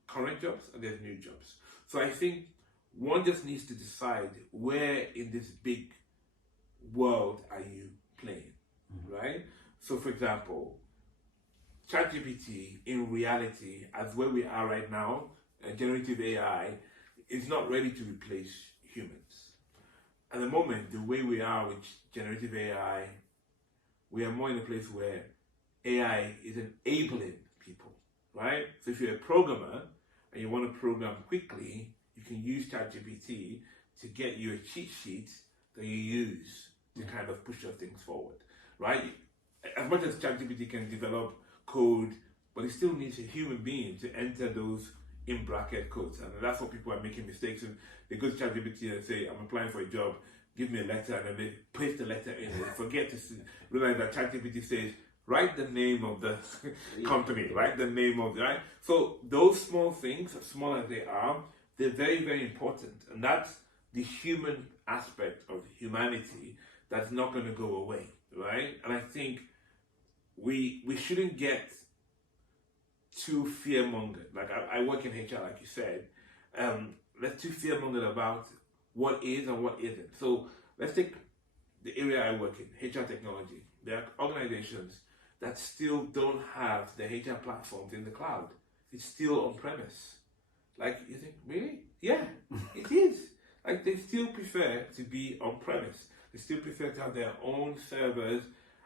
current jobs and there's new jobs. So I think one just needs to decide where in this big world are you playing, right? So for example, ChatGPT in reality, as where we are right now, generative AI is not ready to replace humans. At the moment, the way we are with generative AI, we are more in a place where AI is enabling people, right? So if you're a programmer and you want to program quickly, you can use ChatGPT to get you a cheat sheet that you use to kind of push your things forward, right? As much as ChatGPT can develop code, but it still needs a human being to enter those in bracket codes, and that's what people are making mistakes. And they go to ChatGPT and say, "I'm applying for a job, give me a letter," and then they paste the letter in. They forget to realize that ChatGPT says, "Write the name of the company, write the name of the," right? So those small things, as small as they are, they're very, very important, and that's the human aspect of humanity that's not going to go away, right? And I think we shouldn't get too fear-mongered. Like I work in HR, like you said. Let's too fear-mongered about what is and what isn't. So let's take the area I work in, HR technology. There are organizations that still don't have the HR platforms in the cloud. It's still on-premise. Like, you think, really? Yeah, it is. Like, they still prefer to be on-premise. They still prefer to have their own servers.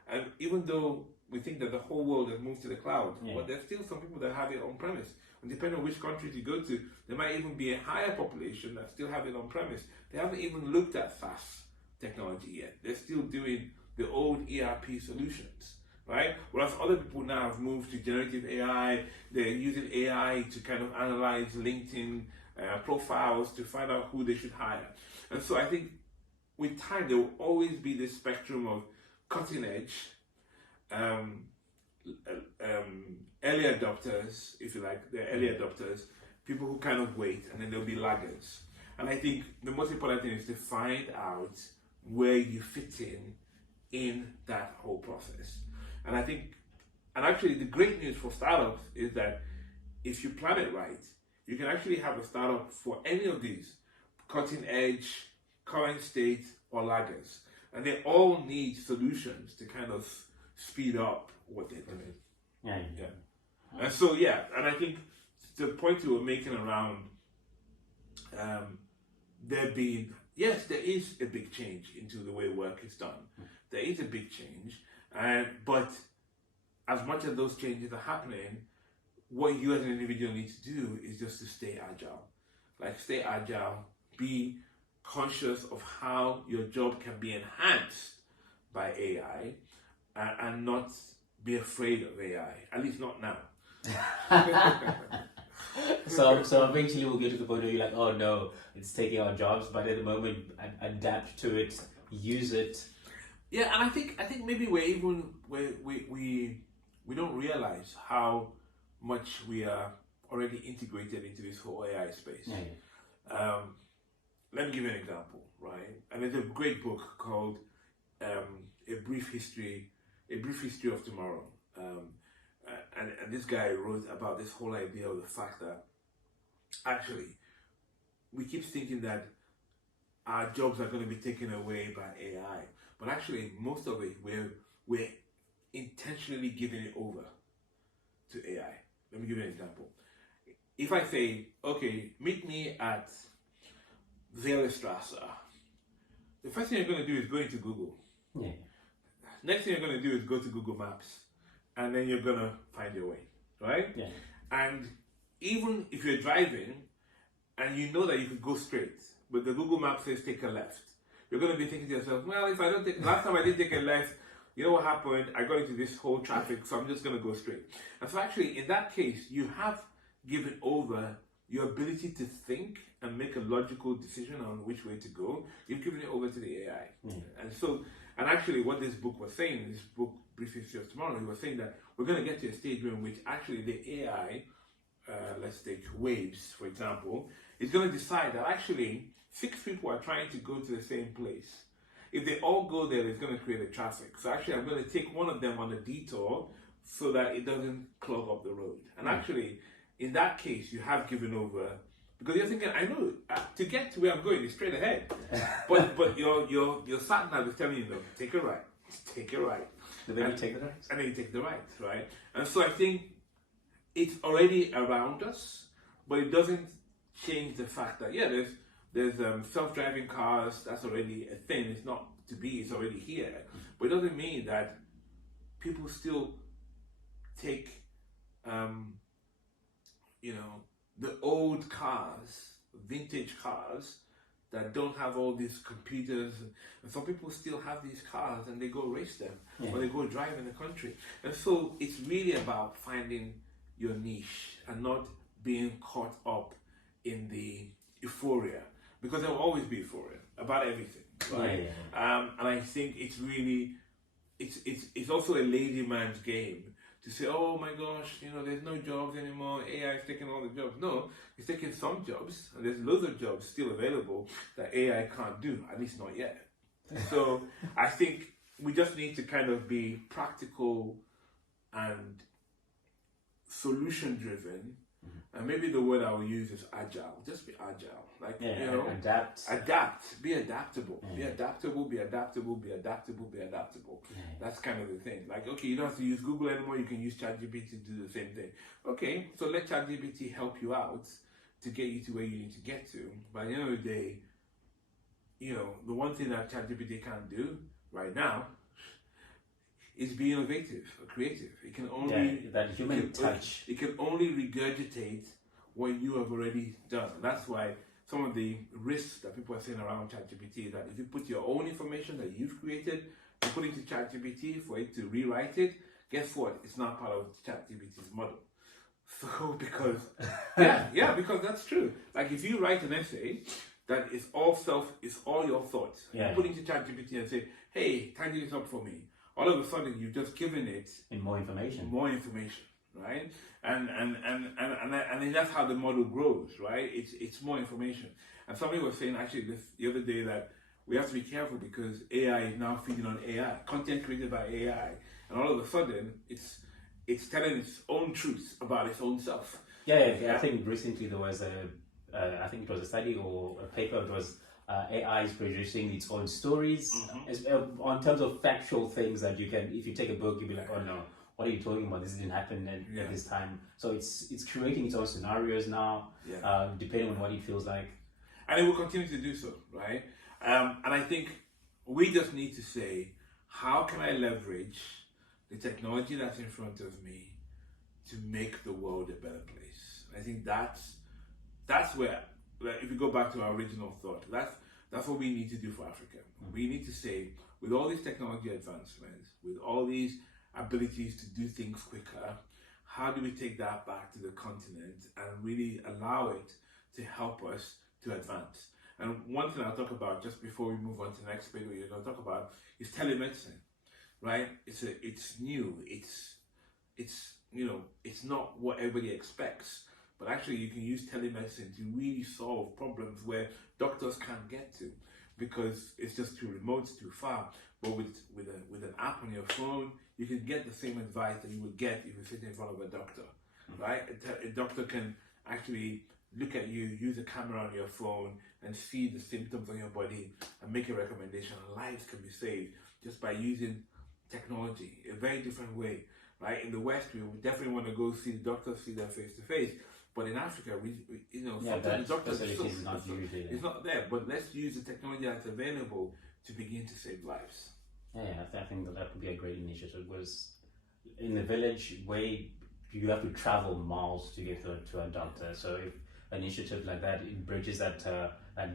And even though we think that the whole world has moved to the cloud, but there's still some people that have it on-premise. And depending on which countries you go to, there might even be a higher population that still have it on-premise. They haven't even looked at SaaS technology yet. They're still doing the old ERP solutions, right? Whereas other people now have moved to generative AI. They're using AI to kind of analyze LinkedIn profiles to find out who they should hire. And so I think with time, there will always be this spectrum of cutting edge, early adopters, if you like, they're early adopters, people who kind of wait, and then there'll be laggards. And I think the most important thing is to find out where you fit in that whole process. And I think, and actually the great news for startups is that if you plan it right, you can actually have a startup for any of these, cutting edge, current state, or laggards. And they all need solutions to kind of speed up what they're doing. Yeah. And so, and I think the point you were making around there being, yes, there is a big change into the way work is done. There is a big change, but as much as those changes are happening, what you as an individual need to do is just to stay agile. Like, stay agile, be conscious of how your job can be enhanced by AI, and not be afraid of AI, at least not now. So eventually we'll get to the point where you're like, oh no, it's taking our jobs, but at the moment, adapt to it, use it. Yeah, and I think maybe we don't realize how much we are already integrated into this whole AI space. Let me give you an example, right? And there's a great book called A Brief History of Tomorrow. And this guy wrote about this whole idea of the fact that actually we keep thinking that our jobs are going to be taken away by AI, but actually most of it we're intentionally giving it over to AI. Let me give you an example. If I say, okay, meet me at Strasse, the first thing you're going to do is go into Google. Next thing you're going to do is go to Google Maps, and then you're going to find your way, right? And even if you're driving and you know that you could go straight, but the Google Map says take a left, you're going to be thinking to yourself, well, if I don't take, last time I didn't take a left, you know what happened? I got into this whole traffic, so I'm just going to go straight. And so actually, in that case, you have given over your ability to think and make a logical decision on which way to go. You've given it over to the AI. And actually what this book was saying, this book, Brief History of Tomorrow, he was saying that we're going to get to a stage in which actually the AI let's take waves, for example, is going to decide that actually 6 people are trying to go to the same place. If they all go there, it's going to create a traffic. So actually, I'm going to take one of them on a detour so that it doesn't clog up the road. And actually, in that case, you have given over, because you're thinking, I know to get to where I'm going is straight ahead, but your sat nav is telling you, no, take a right, take a right. And then you take the right. And then you take the right? And so I think it's already around us, but it doesn't change the fact that there's self-driving cars. That's already a thing. It's not to be. It's already here. But it doesn't mean that people still take, the old cars, vintage cars that don't have all these computers. And some people still have these cars and they go race them or they go drive in the country. And so it's really about finding your niche and not being caught up in the euphoria, because there will always be euphoria about everything, right? And I think it's really, it's also a ladyman's game to say, oh my gosh, there's no jobs anymore, AI is taking all the jobs. No, it's taking some jobs, and there's loads of jobs still available that AI can't do, at least not yet. So I think we just need to kind of be practical and solution driven. And maybe the word I will use is agile. Just be agile. Adapt. Be adaptable. Be adaptable, be adaptable, be adaptable, be adaptable. That's kind of the thing. Like, okay, you don't have to use Google anymore, you can use ChatGPT to do the same thing. Okay, so let ChatGPT help you out to get you to where you need to get to. But at the end of the day, the one thing that ChatGPT can't do right now is be innovative or creative. It can only that human touch. It can only regurgitate what you have already done. And that's why some of the risks that people are saying around ChatGPT is that if you put your own information that you've created and put into ChatGPT for it to rewrite it, guess what? It's not part of ChatGPT's model. So because because that's true. Like if you write an essay that is all your thoughts, you put into ChatGPT and say, hey, tidy this up for me. All of a sudden, you've just given it more information, right? And then that's how the model grows, right? It's more information. And somebody was saying actually the other day that we have to be careful because AI is now feeding on AI, content created by AI, and all of a sudden it's telling its own truth about its own self. I think recently there was I think it was a study or a paper. It was AI is producing its own stories on terms of factual things that you can, if you take a book, you'll be like, oh no, what are you talking about? This didn't happen at this time. So it's creating its own scenarios now, depending on what it feels like. And it will continue to do so, right? And I think we just need to say, how can I leverage the technology that's in front of me to make the world a better place? I think that's where, if you go back to our original thought, that's what we need to do for Africa. We need to say, with all these technology advancements, with all these abilities to do things quicker, how do we take that back to the continent and really allow it to help us to advance? And one thing I'll talk about just before we move on to the next bit we're going to talk about is telemedicine, right? It's new. It's not what everybody expects. But actually, you can use telemedicine to really solve problems where doctors can't get to because it's just too remote, it's too far. But with an app on your phone, you can get the same advice that you would get if you're sitting in front of a doctor, right? A doctor can actually look at you, use a camera on your phone, and see the symptoms on your body and make a recommendation. Lives can be saved just by using technology, a very different way, right? In the West, we would definitely want to go see the doctor, see them face to face. But in Africa, sometimes the doctors it's not there. But let's use the technology that's available to begin to save lives. I think that would be a great initiative. Was in the village where you have to travel miles to get to a doctor. So if an initiative like that, it bridges that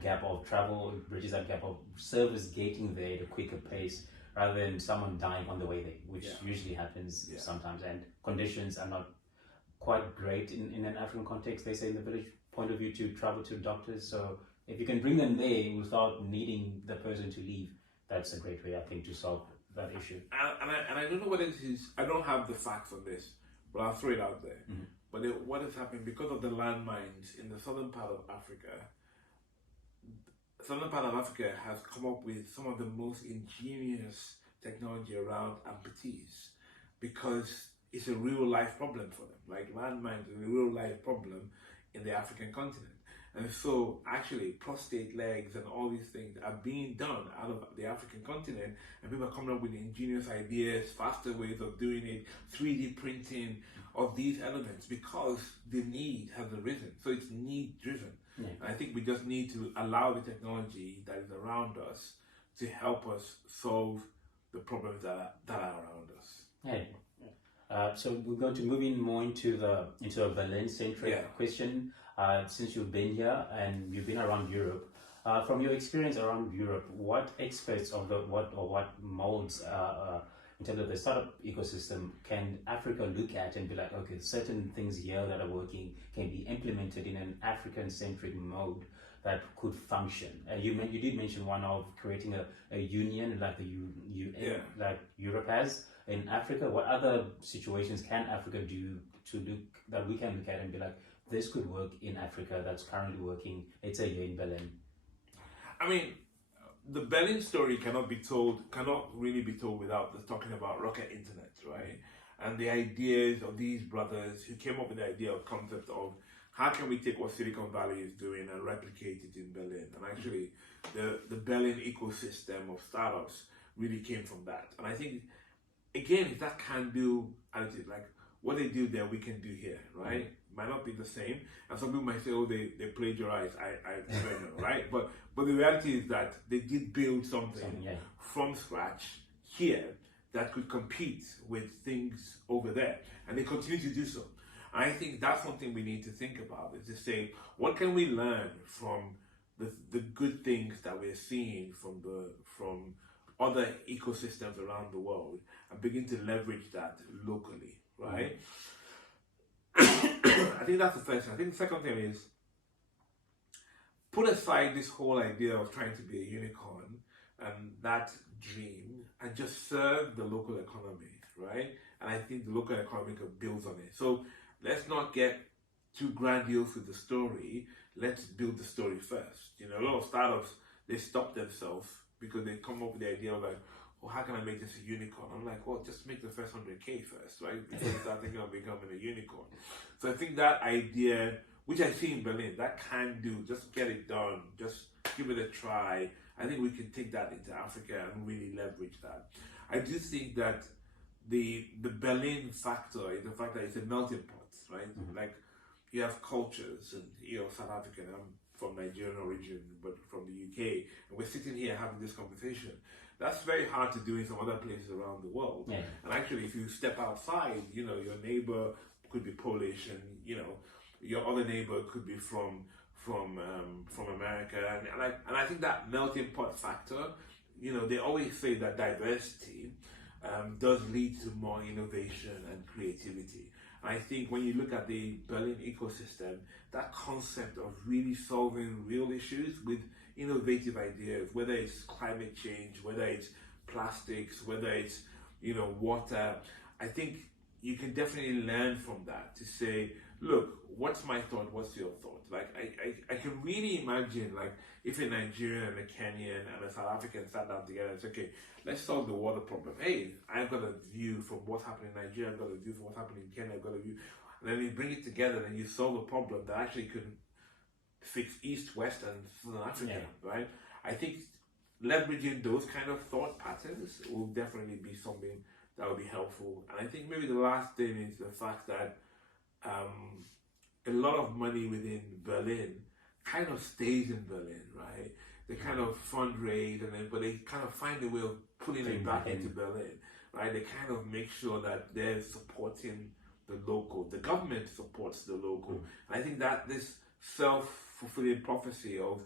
gap of travel, it bridges that gap of service getting there at a quicker pace, rather than someone dying on the way there, which usually happens sometimes, and conditions are not quite great in an African context, they say, in the village point of view, to travel to doctors. So if you can bring them there without needing the person to leave, that's a great way, I think, to solve that issue. And I don't know what it is. I don't have the facts on this, but I'll throw it out there. But what has happened because of the landmines in the southern part of Africa? Southern part of Africa has come up with some of the most ingenious technology around amputees because it's a real life problem for them. Like landmines is a real life problem in the African continent. And so actually prostate legs and all these things are being done out of the African continent, and people are coming up with ingenious ideas, faster ways of doing it, 3D printing of these elements because the need has arisen. So it's need driven. Yeah. And I think we just need to allow the technology that is around us to help us solve the problems that are around us. Yeah. So we're going to move in more into a Berlin-centric question. Since you've been here and you've been around Europe, from your experience around Europe, what aspects of what molds in terms of the startup ecosystem can Africa look at and be like, okay, certain things here that are working can be implemented in an African-centric mode that could function? You did mention one of creating a union like the UN, like Europe has in Africa. What other situations can Africa do that we can look at and be like, this could work in Africa that's currently working, let's say here in Berlin? I mean, the Berlin story cannot really be told without talking about rocket internet, right? And the ideas of these brothers who came up with the idea of concept of how can we take what Silicon Valley is doing and replicate it in Berlin? And actually, the Berlin ecosystem of startups really came from that. And I think, again, it's that can-do attitude, like what they do there, we can do here, right? Might not be the same, and some people might say, "Oh, they plagiarize." I don't know, right? But the reality is that they did build something from scratch here that could compete with things over there, and they continue to do so. And I think that's something we need to think about: is to say, what can we learn from the good things that we're seeing from other ecosystems around the world, and begin to leverage that locally, right? I think that's the first thing. I think the second thing is put aside this whole idea of trying to be a unicorn and that dream and just serve the local economy, right? And I think the local economy builds on it. So let's not get too grandiose with the story. Let's build the story first. You know, a lot of startups, they stop themselves because they come up with the idea of like, well, how can I make this a unicorn? I'm like, well, just make the first 100K first, right? Before you start thinking of becoming a unicorn. So I think that idea, which I see in Berlin, that can do, just get it done, just give it a try. I think we can take that into Africa and really leverage that. I do think that the Berlin factor is the fact that it's a melting pot, right? Mm-hmm. Like you have cultures, and South African, I'm from Nigerian origin, but from the UK, and we're sitting here having this conversation. That's very hard to do in some other places around the world. Yeah. And actually, if you step outside, your neighbor could be Polish, and your other neighbor could be from America, and I think that melting pot factor. They always say that diversity does lead to more innovation and creativity. And I think when you look at the Berlin ecosystem, that concept of really solving real issues with innovative ideas, whether it's climate change, whether it's plastics, whether it's water, I think you can definitely learn from that to say, look, what's my thought, what's your thought? Like I can really imagine, like, if a Nigerian and a Kenyan and a South African sat down together and said, okay, let's solve the water problem. Hey, I've got a view from what's happening in Nigeria, I've got a view from what's happening in Kenya, I've got a view, and then you bring it together and you solve a problem that actually could fix East, West, and Southern Africa, right? I think leveraging those kind of thought patterns will definitely be something that will be helpful. And I think maybe the last thing is the fact that a lot of money within Berlin kind of stays in Berlin, right? They kind of fundraise, but they kind of find a way of putting it back into Berlin, right? They kind of make sure that they're supporting the local. The government supports the local. And I think that this self-fulfilling prophecy of,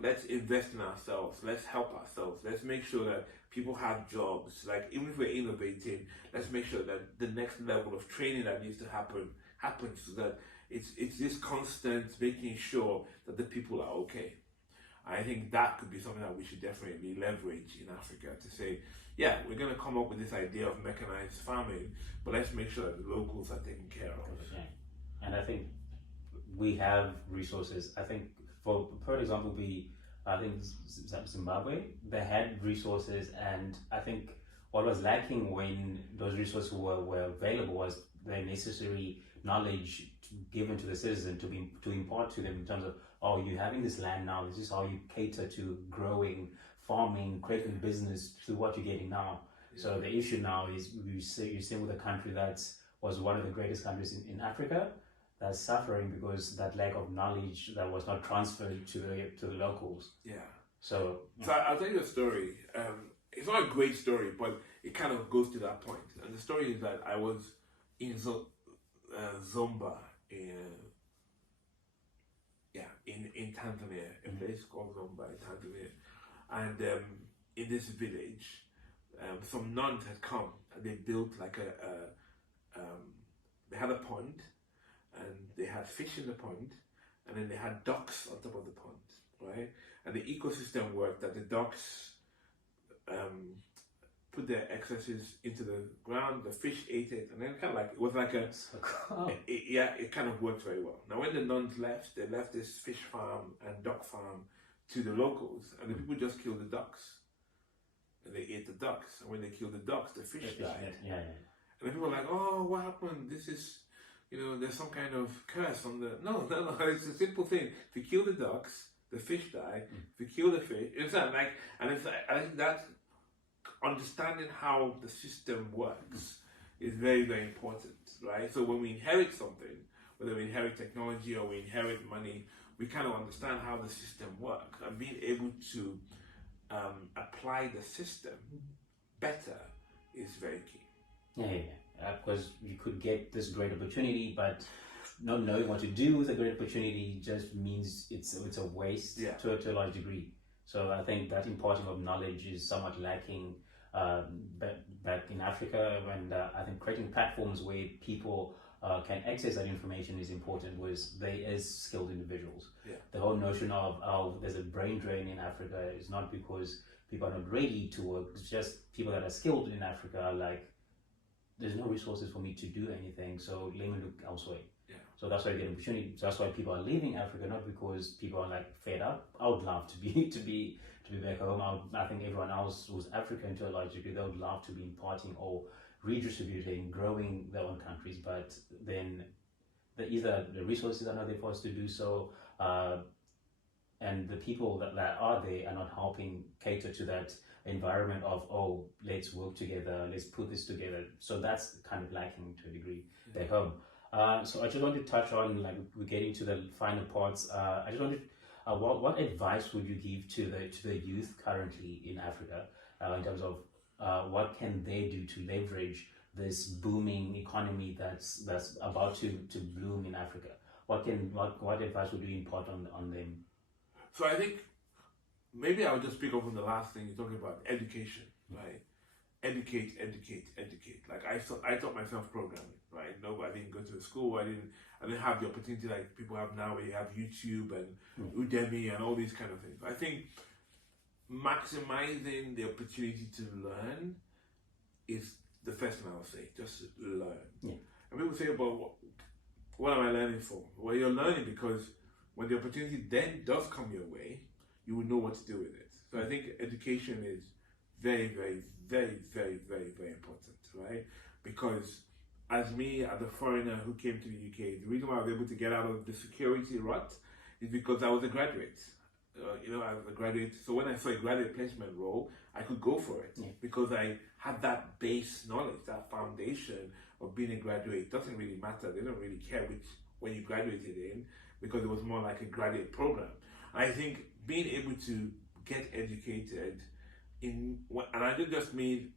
let's invest in ourselves, let's help ourselves, let's make sure that people have jobs, like even if we're innovating, let's make sure that the next level of training that needs to happens, so that it's this constant making sure that the people are okay. I think that could be something that we should definitely leverage in Africa to say, yeah, we're going to come up with this idea of mechanized farming, but let's make sure that the locals are taken care of. And I think we have resources. I think, for example, I think Zimbabwe, they had resources, and I think what was lacking when those resources were available was the necessary knowledge given to the citizen to impart to them in terms of, oh, you're having this land now, this is how you cater to growing, farming, creating business to what you're getting now. Yeah. So the issue now is you're seeing with a country that was one of the greatest countries in Africa that's suffering because that lack of knowledge that was not transferred to the locals. Yeah. So I'll tell you a story. It's not a great story, but it kind of goes to that point. And the story is that I was in Zomba in Tanzania, a place called Zomba in Tanzania, and in this village, some nuns had come and they built like they had a pond, and they had fish in the pond, and then they had ducks on top of the pond, right? And the ecosystem worked that the ducks put their excesses into the ground, the fish ate it, and then kind of like, it was like it kind of worked very well. Now when the nuns left, they left this fish farm and duck farm to the locals, and the people just killed the ducks. And they ate the ducks, and when they killed the ducks, the fish died. Yeah. And the people were like, oh, what happened? This is, there's some kind of curse on the... No, it's a simple thing. If you kill the ducks, the fish die. If you kill the fish, it's like, and it's like, I think that understanding how the system works is very, very important, right? So when we inherit something, whether we inherit technology or we inherit money, we kind of understand how the system works, and being able to apply the system better is very key. Yeah. Because you could get this great opportunity, but not knowing what to do with a great opportunity just means it's a waste to a large degree. So I think that imparting of knowledge is somewhat lacking back in Africa, and I think creating platforms where people can access that information is important, was there is skilled individuals. Yeah. The whole notion of there's a brain drain in Africa is not because people are not ready to work, it's just people that are skilled in Africa are like, there's no resources for me to do anything, so let me look elsewhere. Yeah. So that's why you get opportunity. So that's why people are leaving Africa, not because people are like fed up. I would love to be back home. I think everyone else who's African to a large degree, they would love to be imparting or redistributing, growing their own countries, but then either the resources are not there for us to do so, and the people that are there are not helping cater to that environment of, oh, let's work together, let's put this together. So that's kind of lacking to a degree back home. So I just want to touch on, like, we're getting to the final parts. I just wanted, what advice would you give to the youth currently in Africa in terms of what can they do to leverage this booming economy that's about to bloom in Africa? What advice would you impart on them? So I think maybe I'll just pick up on the last thing you're talking about, education, right? Educate. Like I taught myself programming, right? No, I didn't go to the school. I didn't have the opportunity like people have now, where you have YouTube and Udemy and all these kind of things. I think maximizing the opportunity to learn is the first thing I'll say. Just learn. Yeah. And people say, "But what am I learning for?" Well, you're learning because when the opportunity then does come your way, you will know what to do with it. So I think education is very, very, very, very, very, very important, right? Because as a foreigner who came to the UK, the reason why I was able to get out of the security rut is because I was a graduate. I was a graduate. So when I saw a graduate placement role, I could go for it because I had that base knowledge, that foundation of being a graduate. It doesn't really matter. They don't really care when you graduated in, because it was more like a graduate program. I think being able to get educated and I don't just mean,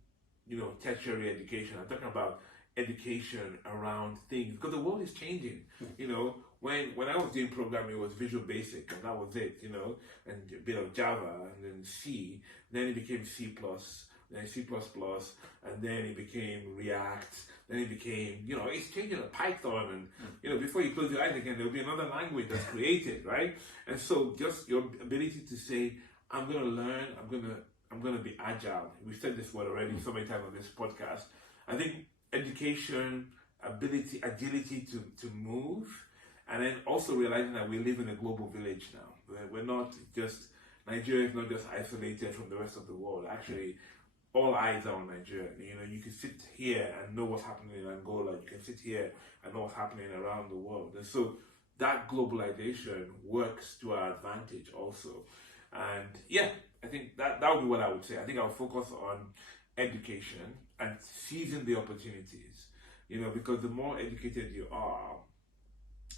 tertiary education. I'm talking about education around things, because the world is changing. When I was doing programming, it was Visual Basic, and that was it, and a bit of Java, and then C, then it became C++, then C++, and then it became React, then it became, it's changing to Python, and, before you close your eyes again, there'll be another language that's created, right? And so just your ability to say, I'm going to learn, I'm going to be agile. We've said this word already so many times on this podcast. I think education, agility to move, and then also realizing that we live in a global village now. We're not just, Nigeria is not just isolated from the rest of the world. Actually, all eyes are on Nigeria. You know, you can sit here and know what's happening in Angola. You can sit here and know what's happening around the world. And so that globalization works to our advantage also. And yeah, I think that would be what I would say. I think I'll focus on education and seizing the opportunities. You know, because the more educated you are,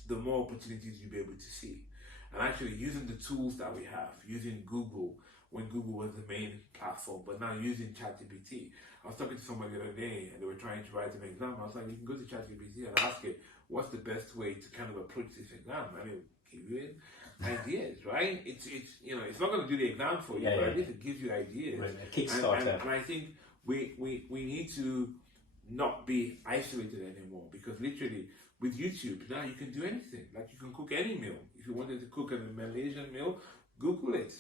the more opportunities you'll be able to see. And actually using the tools that we have, using Google, when Google was the main platform, but now using ChatGPT. I was talking to somebody the other day and they were trying to write an exam. I was like, you can go to ChatGPT and ask it, what's the best way to kind of approach this exam? I mean, give you ideas, right? It's you know, it's not going to do the exam for you, but at least it gives you ideas. Right, a Kickstarter. And I think we need to not be isolated anymore, because literally with YouTube now you can do anything. Like you can cook any meal. If you wanted to cook a Malaysian meal, Google it.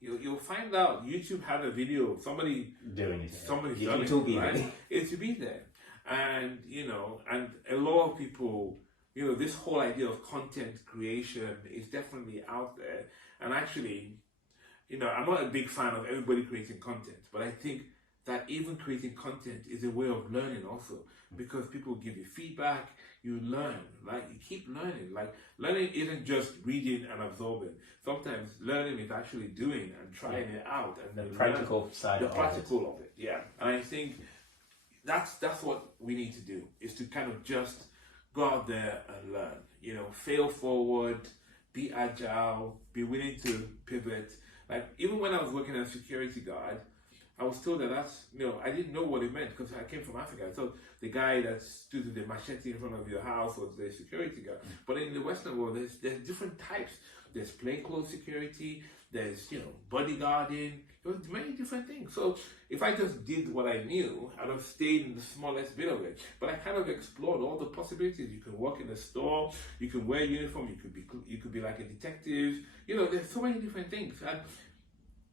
You'll find out. YouTube had a video of somebody doing it. Somebody's done it, right? It should be there. And you know, and a lot of people, you know, this whole idea of content creation is definitely out there. And actually, you know, I'm not a big fan of everybody creating content, but I think that even creating content is a way of learning also, because people give you feedback, you learn, right? You keep learning. Like learning isn't just reading and absorbing. Sometimes learning is actually doing and trying it out, and the practical side of it. Yeah. And I think that's what we need to do, is to kind of just go out there and learn. You know, fail forward, be agile, be willing to pivot. Like even when I was working as a security guard, I was told that's, you know, I didn't know what it meant because I came from Africa. I thought the guy that stood with the machete in front of your house was the security guard. But in the Western world, there's different types. There's plainclothes security, there's, you know, bodyguarding, there's many different things. So if I just did what I knew, I'd have stayed in the smallest bit of it. But I kind of explored all the possibilities. You can work in a store, you can wear a uniform, you could be like a detective. You know, there's so many different things. And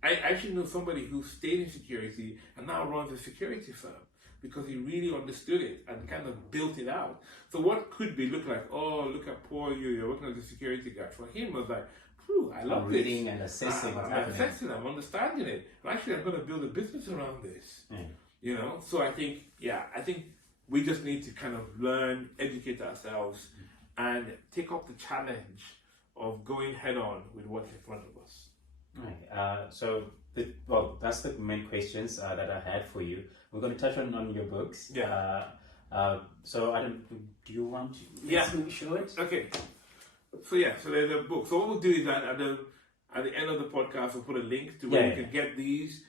I actually know somebody who stayed in security and now runs a security firm because he really understood it and kind of built it out. So what could be look like, oh, look at poor you're working as a security guard. For him, it was like, I love this. Reading and assessing what's happening. I'm understanding it. And actually, I'm going to build a business around this. You know, so I think we just need to kind of learn, educate ourselves, and take up the challenge of going head on with what's in front of us. Right. That's the main questions that I had for you. We're going to touch on your books. Yeah. So do you want to show it? Okay. So there's a book. So what we'll do is that at the end of the podcast, we'll put a link to where you can get these.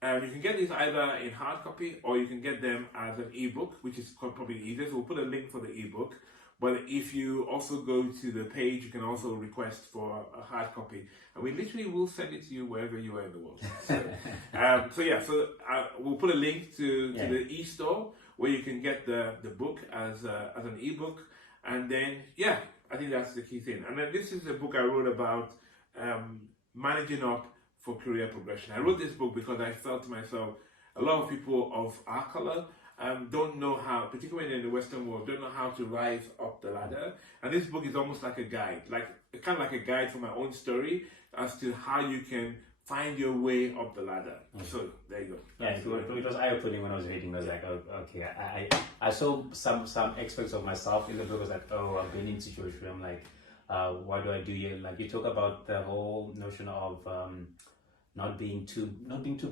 You can get these either in hard copy or you can get them as an ebook, which is probably easier. So we'll put a link for the ebook. But if you also go to the page, you can also request for a hard copy, and we literally will send it to you wherever you are in the world. So, we'll put a link to the e-store where you can get the book as an ebook, and then I think that's the key thing. And then this is a book I wrote about managing up for career progression. I wrote this book because I felt to myself, a lot of people of our color don't know how, particularly in the Western world, don't know how to rise up the ladder. And this book is almost like a guide, kind of like a guide for my own story as to how you can find your way up the ladder. So there you go. Yeah, it was eye-opening when I was reading. I was like, oh, okay. I saw some aspects of myself in the book. I was like, oh, I've been in situations where I'm like, what do I do here? Like you talk about the whole notion of not being too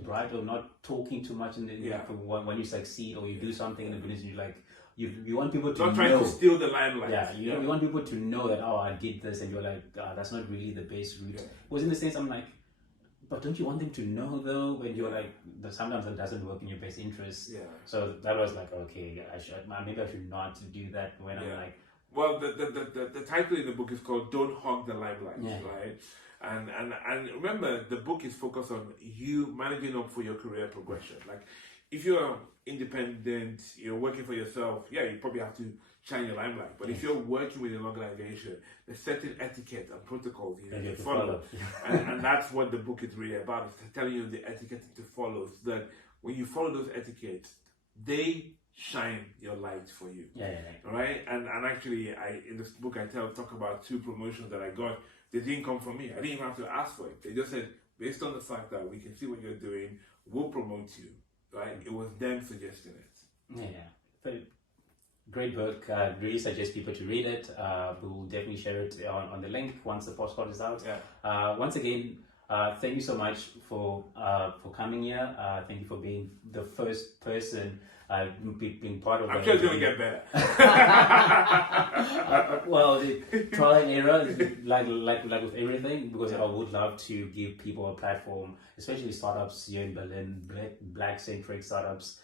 bright or not talking too much in the when you succeed or you do something in the business, you like you want people to not trying to steal the limelight. You want people to know that I did this, and you're like that's not really the best route. It was in the sense I'm like, but don't you want them to know though? When you're like sometimes it doesn't work in your best interest. So that was like, okay, maybe I should not do that when I'm like. Well, the title in the book is called "Don't Hog the Limelight," right? And remember, the book is focused on you managing up for your career progression. Like, if you're independent, you're working for yourself, you probably have to shine your limelight. But if you're working with an organization, there's certain etiquette and protocols you need to follow. and that's what the book is really about. It's telling you the etiquette to follow, so that when you follow those etiquettes, they shine your light for you. Yeah. All right. And actually, in this book I talk about 2 promotions that I got. They didn't come from me. I didn't even have to ask for it. They just said, based on the fact that we can see what you're doing, we'll promote you. Right? It was them suggesting it. Yeah. Great book. Really suggest people to read it. We'll definitely share it on the link once the postcard is out. Yeah. Once again, thank you so much for coming here. Thank you for being the first person being part of. I'm sure it's going to get better. Well, the trial and error, like with everything, because I would love to give people a platform, especially startups here in Berlin, black-centric startups,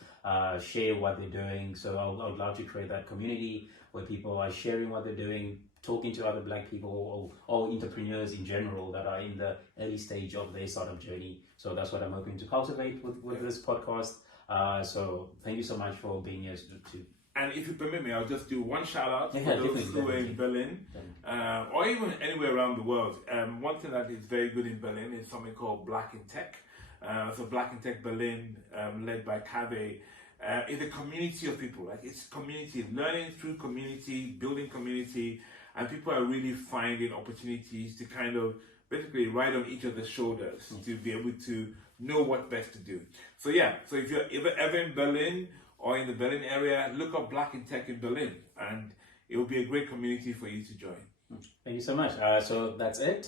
share what they're doing. So I would love to create that community where people are sharing what they're doing, talking to other black people or entrepreneurs in general that are in the early stage of their startup journey. So that's what I'm hoping to cultivate with this podcast. So thank you so much for being here too. And if you permit me, I'll just do one shout out for those who are in Berlin, or even anywhere around the world. One thing that is very good in Berlin is something called Black in Tech. So Black in Tech Berlin, led by Kave, is a community of people. Like, it's community, learning through community, building community, and people are really finding opportunities to kind of basically ride on each other's shoulders to be able to know what best to do. So yeah, so if you're ever in Berlin or in the Berlin area, look up Black in Tech in Berlin, and it will be a great community for you to join. Thank you so much. So that's it.